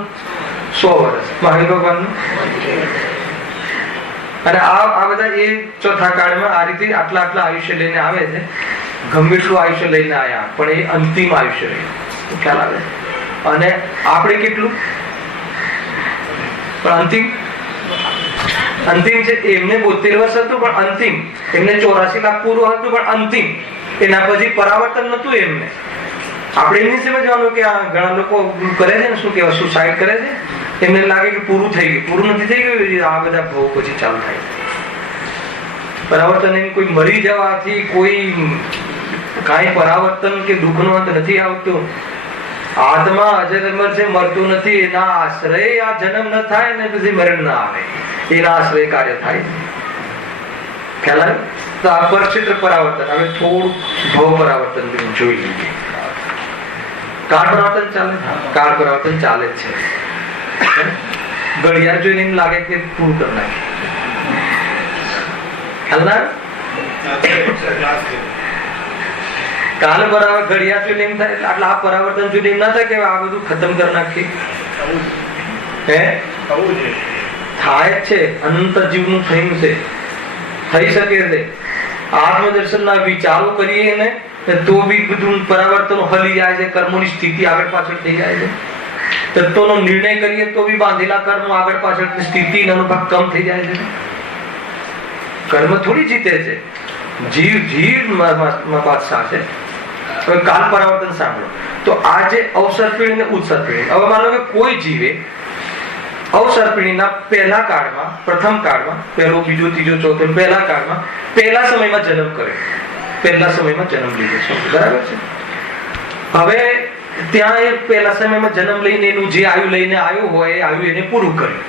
100 વર્ષ. મહાવીર ભગવાનનું. અને આ બધા એ ચોથા કાળમાં આ રીતે આટલા આયુષ્ય લઈને આવે છે. ગમે એટલું આયુષ્ય લઈને આવ્યા, પણ એ અંતિમ આયુષ્ય રહ્યું. ખ્યાલ આવે? અને આપણે કેટલું? પણ અંતિમ છે. એમને 72 વર્ષ હતું, પણ અંતિમ. એમને 84 લાખ પૂર્વ હતું, પણ અંતિમ. એના પછી પરાવર્તન નતું એમને. આપણે એમની સમજવાનું કે આ ઘણા લોકો કરે છે ને, શું કહેવાય, સુસાઇડ કરે છે. એમને લાગે કે પૂરું થઈ ગયું. પૂરું નથી થઈ ગયું. આ બધા ભાવ પછી ચાલુ થાય. પરાવર્તન એમ કોઈ મરી જવાથી કોઈ કાંઈ પરાવર્તન કે દુઃખનો અંત નથી આવતું. આત્મા અજર અમર છે, મરતું નથી. એના આશ્રય આ જન્મ ન થાય ને પછી મરણ ના આવે. એના આશ્રય કાર્ય થાય. ખ્યાલ આવે? તો આ પરક્ષેત્ર પરાવર્તન. હવે થોડું ભાવ પરાવર્તન જોઈ લઈએ. કાળ પરાવર્તન ચાલે? કાળ પરાવર્તન ચાલે જ છે. ઘડિયાળ જોઈને એમ લાગે કે પૂરું કરી નાખે. ખ્યાલ ના? કાલ બરાબર ઘડિયાળ જોઈને એમ થાય, એટલે આ પરાવર્તન જોઈને એમ ના થાય કે આ બધું ખતમ કરી નાખીએ. થાય જ છે. અનંત જીવનું થયું છે, થઈ શકે છે. આત્મદર્શનના વિચારો કરીએ ને તો બી બધું પરાવર્તન હલી જાય છે. કર્મોની સ્થિતિ આગળ પાછળ થઈ જાય છે. તત્વનો નિર્ણય કરીએ તો બી બાંધેલા કર્મ આગળ પાછળ સ્થિતિ અનુભાગ કમ થઈ જાય છે. કર્મ થોડી જીતે છે. જીવ બાદશાહ છે. હવે કાલ પરાવર્તન સાંભળો. તો આ જે અવસર પેઢી ને ઉત્સર પેઢી, હવે માનો કે કોઈ જીવે અવસર પેઢીના પહેલા કાળમાં, પ્રથમ કાળમાં, પહેલો, બીજો, ત્રીજો, ચોથો, પહેલા કાળમાં પહેલા સમયમાં જન્મ કર્યો. પહેલા સમયમાં જન્મ લીધો છે. બરાબર છે? હવે ત્યાં એ પહેલા સમયમાં જન્મ લઈને એનું જે આયુ લઈને આવ્યું હોય એ આયુ એને પૂરું કર્યું.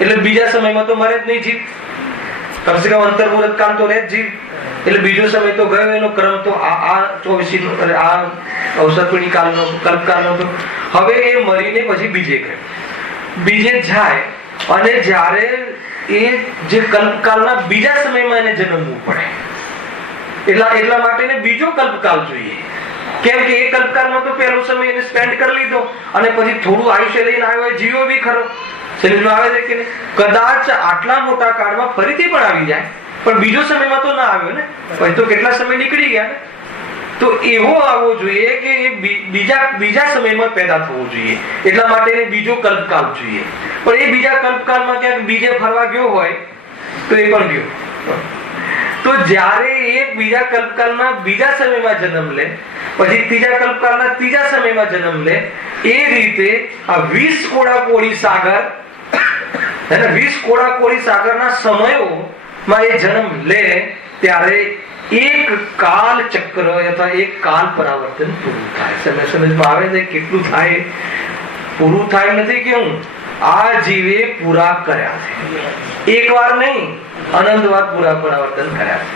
એટલે બીજા સમયમાં તો મરે જ નહીં જીવ. કમસે કમ અંતર્મુહૂર્ત કાળ તો રહે જ જીવ, એટલે બીજો સમય તો ગયો, એનો ક્રમ તો આ 24 આ અવસર્પિણી કાળનો કલ્પકાળનો તો. હવે એ મરીને પછી બીજે જાય અને જ્યારે એ જે કલ્પકાળના બીજા સમયમાં એને જન્મવું પડે, એટલા માટે એને બીજો કલ્પકાળ જોઈએ. કેમ કે એ કલ્પકાળમાં તો પહેલો સમય એને સ્પેન્ડ કરી લીધો અને પછી થોડું આયુષ્ય લઈને આવ્યો, જીવો બી ખરો. સમજમાં આવે છે કે નહીં? કદાચ આટલા મોટા કાળમાં ફરીથી પણ આવી જાય, પણ બીજો સમયમાં તો ના આવ્યો ને, પછી તો કેટલા સમય નીકળી ગયા ને. તો એવો આવવો જોઈએ કે એ બીજા સમયમાં પેદા થવો જોઈએ, એટલા માટે એને બીજો કલ્પકાળ જોઈએ. પણ એ બીજા કલ્પકાળમાં ક્યાંક બીજે ફરવા ગયો હોય તો એ પણ ગયો. તો જ્યારે એ બીજા કલ્પકાળના બીજા સમયમાં જન્મ લે, પછી ત્રીજા કલ્પકાળના ત્રીજા સમયમાં જન્મ લે, એ રીતે આ 20 કોડાકોડી સાગર અને 20 કોડાકોડી સાગરના સમયોમાં એ જન્મ લે ત્યારે એક કાલ ચક્ર અથવા એક કાલ પરાવર્તન પૂરું થાય. સમજમાં આવે છે કેટલું થાય? પૂરું થાય નથી કેવું? આ જીવે પૂરા કર્યા છે, એક વાર નહીં, અનંત વાર પૂરા પરાવર્તન કર્યા છે.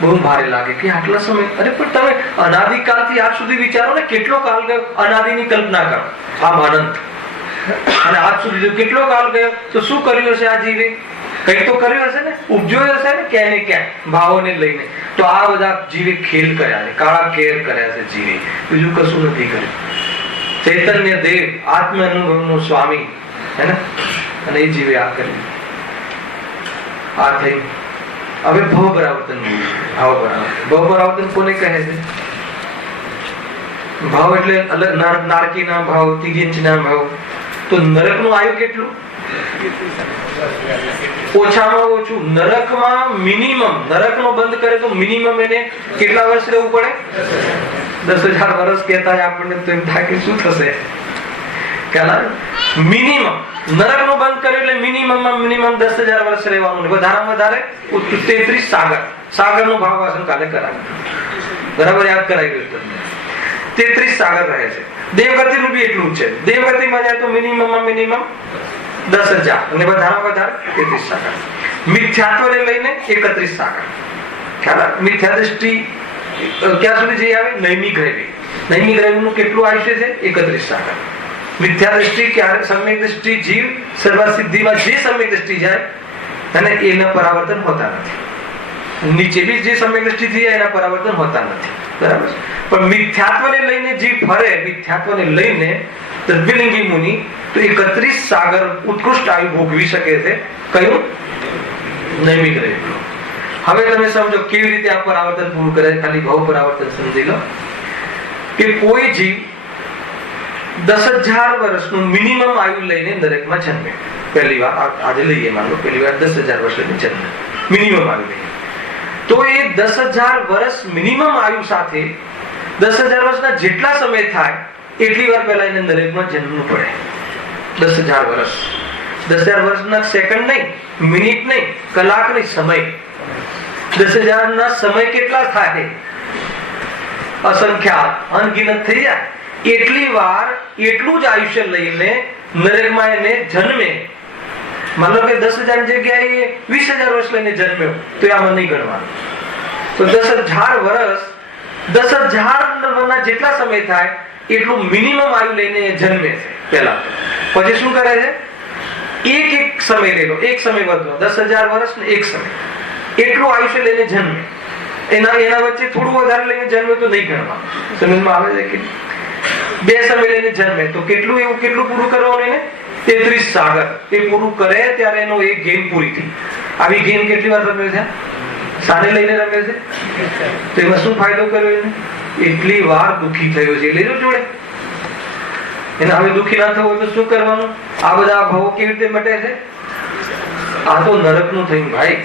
બહુ ભારે લાગે કે આટલા સમય, અરે પણ તમે અનાદિકાળથી આજ સુધી વિચારો ને, કેટલો કાળ ગયો? અનાદિની કલ્પના કરો, આમ અનંત, અને આજ સુધી કેટલો કાળ ગયો? તો શું કર્યું હશે આ જીવે? કઈ તો કર્યું હશે ને, ઉપજ્યો હશે ને ક્યાંય ને ક્યાંય ભાવોને લઈને. તો આ બધા જીવે ખેલ કર્યા છે, કાળા કેર કર્યા છે જીવે, બીજું કશું નથી કર્યું. ચૈતન્ય દેવ આત્મ અનુભવનો સ્વામી હે ને, અને એ જીવે આ કર્યું. આ થઈ હવે ભવ પરાવર્તન. ભવ પરાવર્તન કોને કહે છે? ભાવ એટલે અલગ, નારકી ના ભાવ, તિર્યંચ ના ભાવ. તો નરક નું આયુ કેટલું? ઓછામાં ઓછું નરકમાં મિનિમમ, નરક નો બંધ કરે તો મિનિમમ એને કેટલા વર્ષ રહેવું પડે? 10,000 વર્ષ કહેતા આપણને તો એમ થાય કે શું થશે? મિનિમમ નરક નો બંધ કરે એટલે મિનિમમ 10,000 વર્ષ રહેવાનું, વધારેમાં વધારે 33 સાગર. સાગર નો ભાવ વાસન કાલે કરાવ્યું, બરાબર યાદ કરાવી ગયું. 33 સાગર રહે છે. દેવગતિ નું બી એટલું જ છે. દેવગતિમાં જાય તો મિનિમમ 10,000 અને વધારેમાં વધારે 33 સાગર. મિથ્યાત્વને લઈને 31 સાગર. ખ્યાલ? મિથ્યા દ્રષ્ટિ ક્યાં સુધી જઈ આવે? નૈમિક રવિ. નૈમિક રવિ નું કેટલું આયુષ્ય છે? 31 સાગર. મિથ્યા દ્રષ્ટિ ક્યારે? સમ્યક દ્રષ્ટિ જીવ સર્વસિદ્ધિમાં જે સમ્યક દ્રષ્ટિ જાય અને એના પરાવર્તન હોતા નથી. નીચે બી જે સમ્યક દ્રષ્ટિ થઈ જાય એના પરાવર્તન હોતા નથી, બરાબર. પણ મિથ્યાત્વને લઈને જીવ ફરે, મિથ્યાત્વને લઈને દ્રવ્યલિંગી મુનિ તો 31 સાગર ઉત્કૃષ્ટ આયુ ભોગવી શકે છે. કયું? નૈમિક રવિ. હવે તમે સમજો કેવી રીતે આ પરાવર્તન પૂરું કરે. ખાલી ભાવ પરાવર્તન સમજી લો કે કોઈ જીવ 10,000 વર્ષનું મિનિમમ આયુ લઈને નરકમાં જન્મે. પહેલી વાર આજે લઈએ, માનો પહેલી વાર 10,000 વર્ષ લઈને જન્મે, મિનિમમ આયુ લઈને. તો એ 10,000 વર્ષ મિનિમમ આયુ સાથે 10,000 વર્ષના જેટલા સમય થાય એટલી વાર પહેલા એને નરકમાં જન્મવું પડે. 10,000 વર્ષ, 10,000 વર્ષના સેકન્ડ નહીં, મિનિટ નહીં, કલાક નહીં, સમય. 10,000 ના સમય કેટલા થાય? અસંખ્યાત, અનગિનત થઈ જાય. એટલી વાર એટલું જ આયુષ્ય લઈને નરકમાં એને જન્મે. માનો કે 10,000 જગ્યાએ 20,000 વર્ષ લઈને જન્મ્યો તો આમાં નહીં ગણવાનું. તો 10,000 વર્ષ, 10,000 ના જેટલા સમય થાય એટલું મિનિમમ આયુ લઈને જન્મે છે પહેલા. પછી શું કરે છે? એક સમય લેલો, એક સમય વધો, 10,000 વર્ષ ને એક સમય, એટલું આયુષ્ય લઈને જન્મે. એના વચ્ચે થોડું વધારે લઈને જન્મે તો નહીં ગણવાનું. સમજમાં આવે છે કે 2 સમય લઈને જન્મે તો કેટલું પૂરું કરવાનું એને? 33 સાગર. એ પૂરું કરે ત્યારે એનો એક ગેમ પૂરી થઈ. આવી ગેમ કેટલી વાર રમે છે? સાને લઈને રમે છે. તો એમાં શું ફાયદો કર્યો એને? એટલી વાર દુઃખી થયો છે, લેજો જોડે. એને હવે દુઃખી ના થવું તો શું કરવાનું? આ બધા ભાવો કેવી રીતે મટે છે? આ તો નરક નું થયું ભાઈ.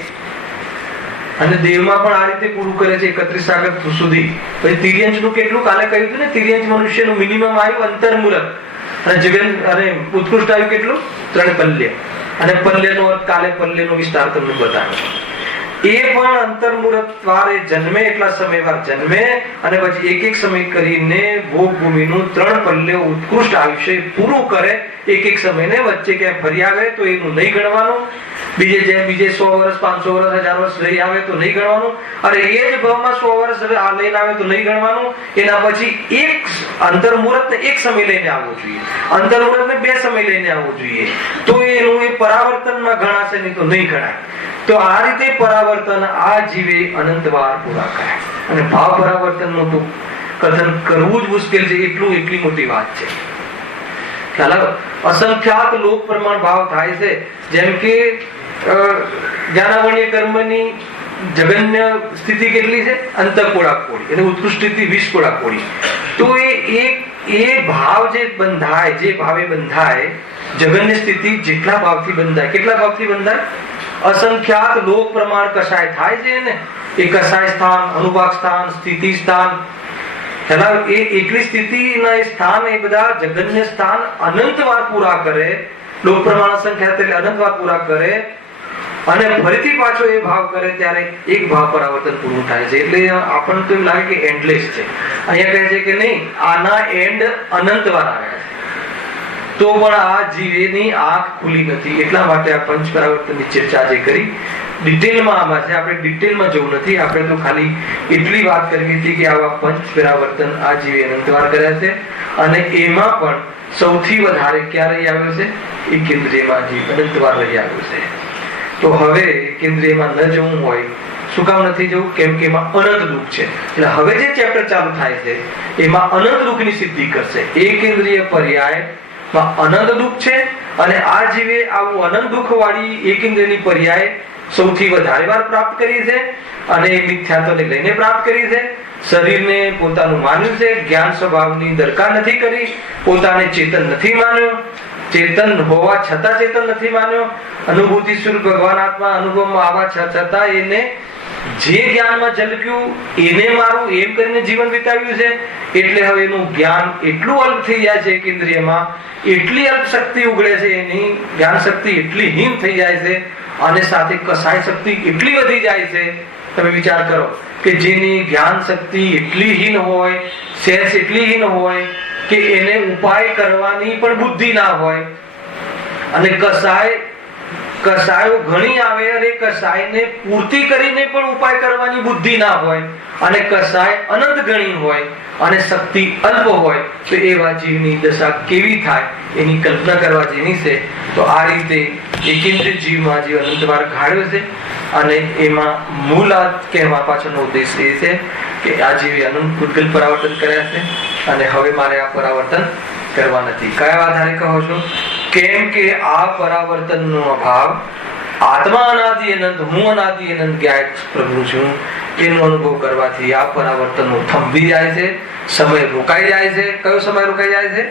અને દેવમાં પણ આ રીતે પૂરું કરે છે 31 સાગર સુધી. પછી તિર્યંચ નું કેટલું કાલે કહ્યું હતું ને, તિર્યંચ મનુષ્યનું મિનિમમ આયુ અંતર્મૂલક અને જગન અને ઉત્કૃષ્ટ આયુ કેટલું? 3 પલ્ય. અને પલ્યનો અર્થ કાલે પલ્યનો વિસ્તાર તમને બતાવ્યો. એ પણ અંતર્મૂલક વારે જન્મે એટલા સમય વાર જન્મે અને પછી એક સમય કરીને ભોગ ભૂમિનું 3 પલ્ય ઉત્કૃષ્ટ આયુષ્ય પૂરું કરે. એક સમયને વચ્ચે ક્યાંય ફરી આવે તો એનું નહીં ગણવાનું. બીજે 100 વર્ષ 500 વર્ષ 1000 વર્ષ રહી આવે તો નહીં ગણવાનું, અરે એ જ ભાવમાં 100 વર્ષ લઈને આવે તો નહીં ગણવાનું. એના પછી એક અંતર્મુહૂર્ત ને એક સમય લઈને આવવો જોઈએ, અંતર્મુહૂર્ત ને 2 સમય લઈને આવવો જોઈએ, તો એનું એ પરાવર્તનમાં ગણાશે, નહીં તો નહીં ગણાય. તો આ રીતે પરાવર્તન આ જીવે અનંતવાર પૂરા કર્યા. અને ભાવ પરાવર્તનનું તો કથન કરવું જ મુશ્કેલ છે, એટલી મોટી વાત છે. અસંખ્યાત લોક પ્રમાણ ભાવ થાય છે. જેમ કે જ્ઞાનાવર્ણીય કર્મની જગન્ય સ્થિતિ કેટલી છે? અંતઃકોળા કોળી, એટલે ઉત્કૃષ્ટ સ્થિતિ 20 કોળા કોળી. તો એ ભાવ જે બંધાય, જે ભાવે બંધાય, જગન્ય સ્થિતિ જેટલા ભાવથી બંધાય, કેટલા ભાવથી બંધાય? અસંખ્યાત લોક પ્રમાણ કસાય થાય છે ને, એ કસાય સ્થાન, અનુભાગ સ્થાન, સ્થિતિ સ્થાન, એ એકલી સ્થિતિના સ્થાન, એ બધા જગન્ય સ્થાન અનંતવાર પૂરા કરે. લોક પ્રમાણ અસંખ્યાત એટલે અનંતવાર પૂરા કરે અને ફરીથી પાછો એ ભાવ કરે ત્યારે એક ભાવ પરાવર્તન પૂરું થાય છે. એટલે આપણને તો એમ લાગે કે એન્ડલેસ છે. અહીંયા કહે છે કે નહીં, આના એન્ડ અનંતવાર આવ્યા છે, તો પણ આ જીવેની આંખ ખુલી નથી. એટલા માટે આ પંચ પરાવર્તનની ચર્ચા જે કરી ડિટેલમાં આમાં છે. આપણે ડિટેલમાં જવું નથી, આપણે તો ખાલી એટલી વાત કરવી હતી કે આવા પંચ પરાવર્તન આ જીવે અનંતવાર કર્યા છે. અને એમાં પણ સૌથી વધારે ક્યાં રહી આવ્યો છે? એ કેન્દ્રીયમાં જીવ અનંતવાર રહી આવ્યો છે. તો હવે કેન્દ્રીયમાં ન જવું હોય, શું કામ નથી જવું? કેમ કે એમાં અનંત દુઃખ છે. એટલે હવે જે ચેપ્ટર ચાલુ થાય છે એમાં અનંત દુઃખની સિદ્ધિ કરશે. એ કેન્દ્રીય પર્યાયમાં અનંત દુઃખ છે અને આ જીવે આવું અનંત દુઃખ વાળી એ કેન્દ્રની પર્યાય સૌથી વધારે વાર પ્રાપ્ત કરી છે અને મિથ્યાત્વને લઈને પ્રાપ્ત કરી છે. શરીરને પોતાનું માન્યું છે, જ્ઞાન સ્વભાવની દરકાર નથી કરી, પોતાને ચેતન નથી માન્યો, ચેતન હોવા છતાં ચેતન નથી માન્યો, અનુભૂતિ સ્વરૂપ ભગવાન આત્મા અનુભવમાં આવવા છતાં એને જે જ્ઞાનમાં ઝલક્યું એને મારું એમ કરીને જીવન વિતાવ્યું છે. એટલે હવે એનું જ્ઞાન એટલું અલ્પ થઈ જાય છે, કેન્દ્રીયમાં એટલી અલ્પ શક્તિ ઉગડે છે, એની જ્ઞાન શક્તિ એટલી હીન થઈ જાય છે અને સાથે કસાય શક્તિ એટલી વધી જાય છે. તમે વિચાર કરો કે જેની જ્ઞાન શક્તિ એટલી હીન હોય, સેન્સ એટલી હીન હોય કે એને ઉપાય કરવાની પણ બુદ્ધિ ના હોય અને કસાયો ઘણી આવે અને કસાયને પૂર્તિ કરીને પણ ઉપાય કરવાની બુદ્ધિ ના હોય અને કસાય અનંત ગણી હોય અને શક્તિ અલ્પ હોય, તો એવા જીવની દશા કેવી થાય એની કલ્પના કરવા જેવી છે. તો આ રીતે એકેન્દ્રિય જીવમાં જીવ અનંતવાર ઘાડ્યો છે અને એમાં મૂળાત કહેવા પાછળનો ઉદ્દેશ એ છે કે આ જીવે અનંત પૂતગલ પરાવર્તન કર્યા છે અને હવે મારે આ પરાવર્તન કરવા નથી. કયા આધારે કહો છો? કેમ કે આ પરાવર્તનનો અભાવ, આત્મા અનાદિ અનંત, હું અનાદિ અનંત જ્ઞાત પ્રભુ છું, એનો અનુભવ કરવાથી આ પરાવર્તનો થંભી જાય છે, સમય રોકાઈ જાય છે. કયો સમય રોકાઈ જાય છે?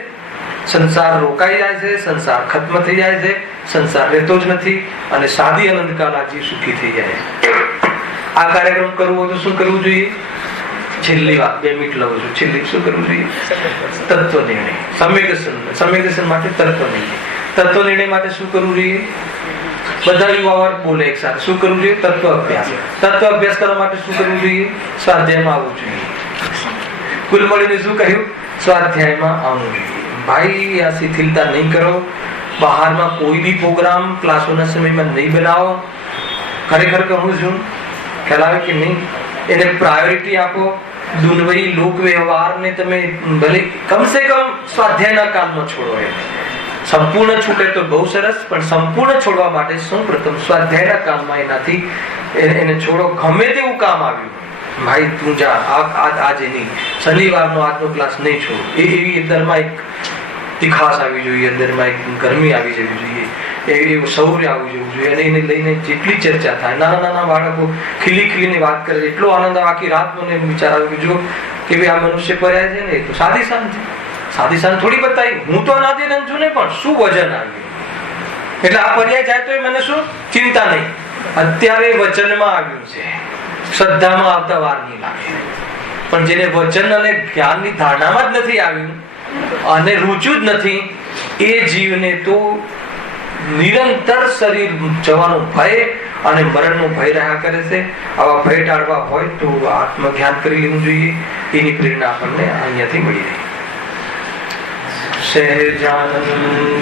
સંસાર રોકાઈ જાય છે, સંસાર ખત્મ થઈ જાય છે, સંસાર રહેતો જ નથી અને સાદી અનંતકાલ આ જીવ સુખી થઈ જાય છે. આ કાર્યક્રમ કરવો હોય તો શું કરવું જોઈએ? છેલ્લી વાત 2 મિનિટ લઉં છું. છેલ્લી શું કરવું જોઈએ? તત્વ નિર્ણય. સમ્યક દર્શન માટે તત્વ નિર્ણય. તત્વ નિર્ણય માટે શું કરવું જોઈએ? બધા યુવાઓ બોલે એક સાથે. શું કરવું જોઈએ? તત્વ અભ્યાસ. તત્વ અભ્યાસ કરવા માટે શું કરવું જોઈએ? સ્વાધ્યાયમાં આવવું જોઈએ. કુલ મળીને શું કહ્યું? સ્વાધ્યાયમાં આવવું જોઈએ. ભાઈ આ શિથિલતા નહીં કરો. બહારમાં કોઈ બી પ્રોગ્રામ ક્લાસોના સમયમાં નહીં બનાવો. ખરેખર કહું છું, ખ્યાલ આવે કે નહીં? એને પ્રાયોરિટી આપો. દુનવઈ લોક વ્યવહારને તમે ભલે કમસે કમ સ્વાધ્યાયના કાલમાં છોડો. સંપૂર્ણ છૂટે તો બહુ સરસ, પણ સંપૂર્ણ છોડવા માટે સૌપ્રથમ સ્વાધ્યાયના કાલમાં એનાથી એને છોડો. ગમે તેવું કામ આવ્યું, ભાઈ તું જા, આજે નહીં, શનિવારનો આજનો ક્લાસ નહીં છોડ. એવી અંદરમાં એક તીખાસ આવી જોઈએ, અંદરમાં એક ગરમી આવી જવી જોઈએ, એવું શૌર્ય આવી જવું જોઈએ. અને એને લઈને જેટલી ચર્ચા થાય, નાના નાના બાળકો ખીલીને વાત કરે, એટલો આનંદ આવે. આખી રાત મને વિચાર આવ્યો કે જો કે ભાઈ આ મનુષ્ય પર્યાય છે ને, એ તો સાદી શાન છે. સાદી શાન થોડી બતાવી. હું તો અનાદિ અનંત છું ને, પણ શું વજન આવ્યું. એટલે આ પર્યાય જાય તો મને શું ચિંતા નહીં. અત્યારે વચનમાં આવ્યું છે, શ્રદ્ધામાં આવતા વાર નહીં લાગે. પણ જેને વચન અને જ્ઞાનની ધારણામાં જ નથી આવ્યું અને રૂચ્યું જ નથી, એ જીવને તો નિરંતર શરીર જવાનો ભય અને મરણનો ભય રહ્યા કરે છે. આવા ભય ટાળવા હોય તો આત્મજ્ઞાન કરી લેવું જોઈએ. એની પ્રેરણા આપણને અહીંયાથી મળી રહી. સહેજાનંદી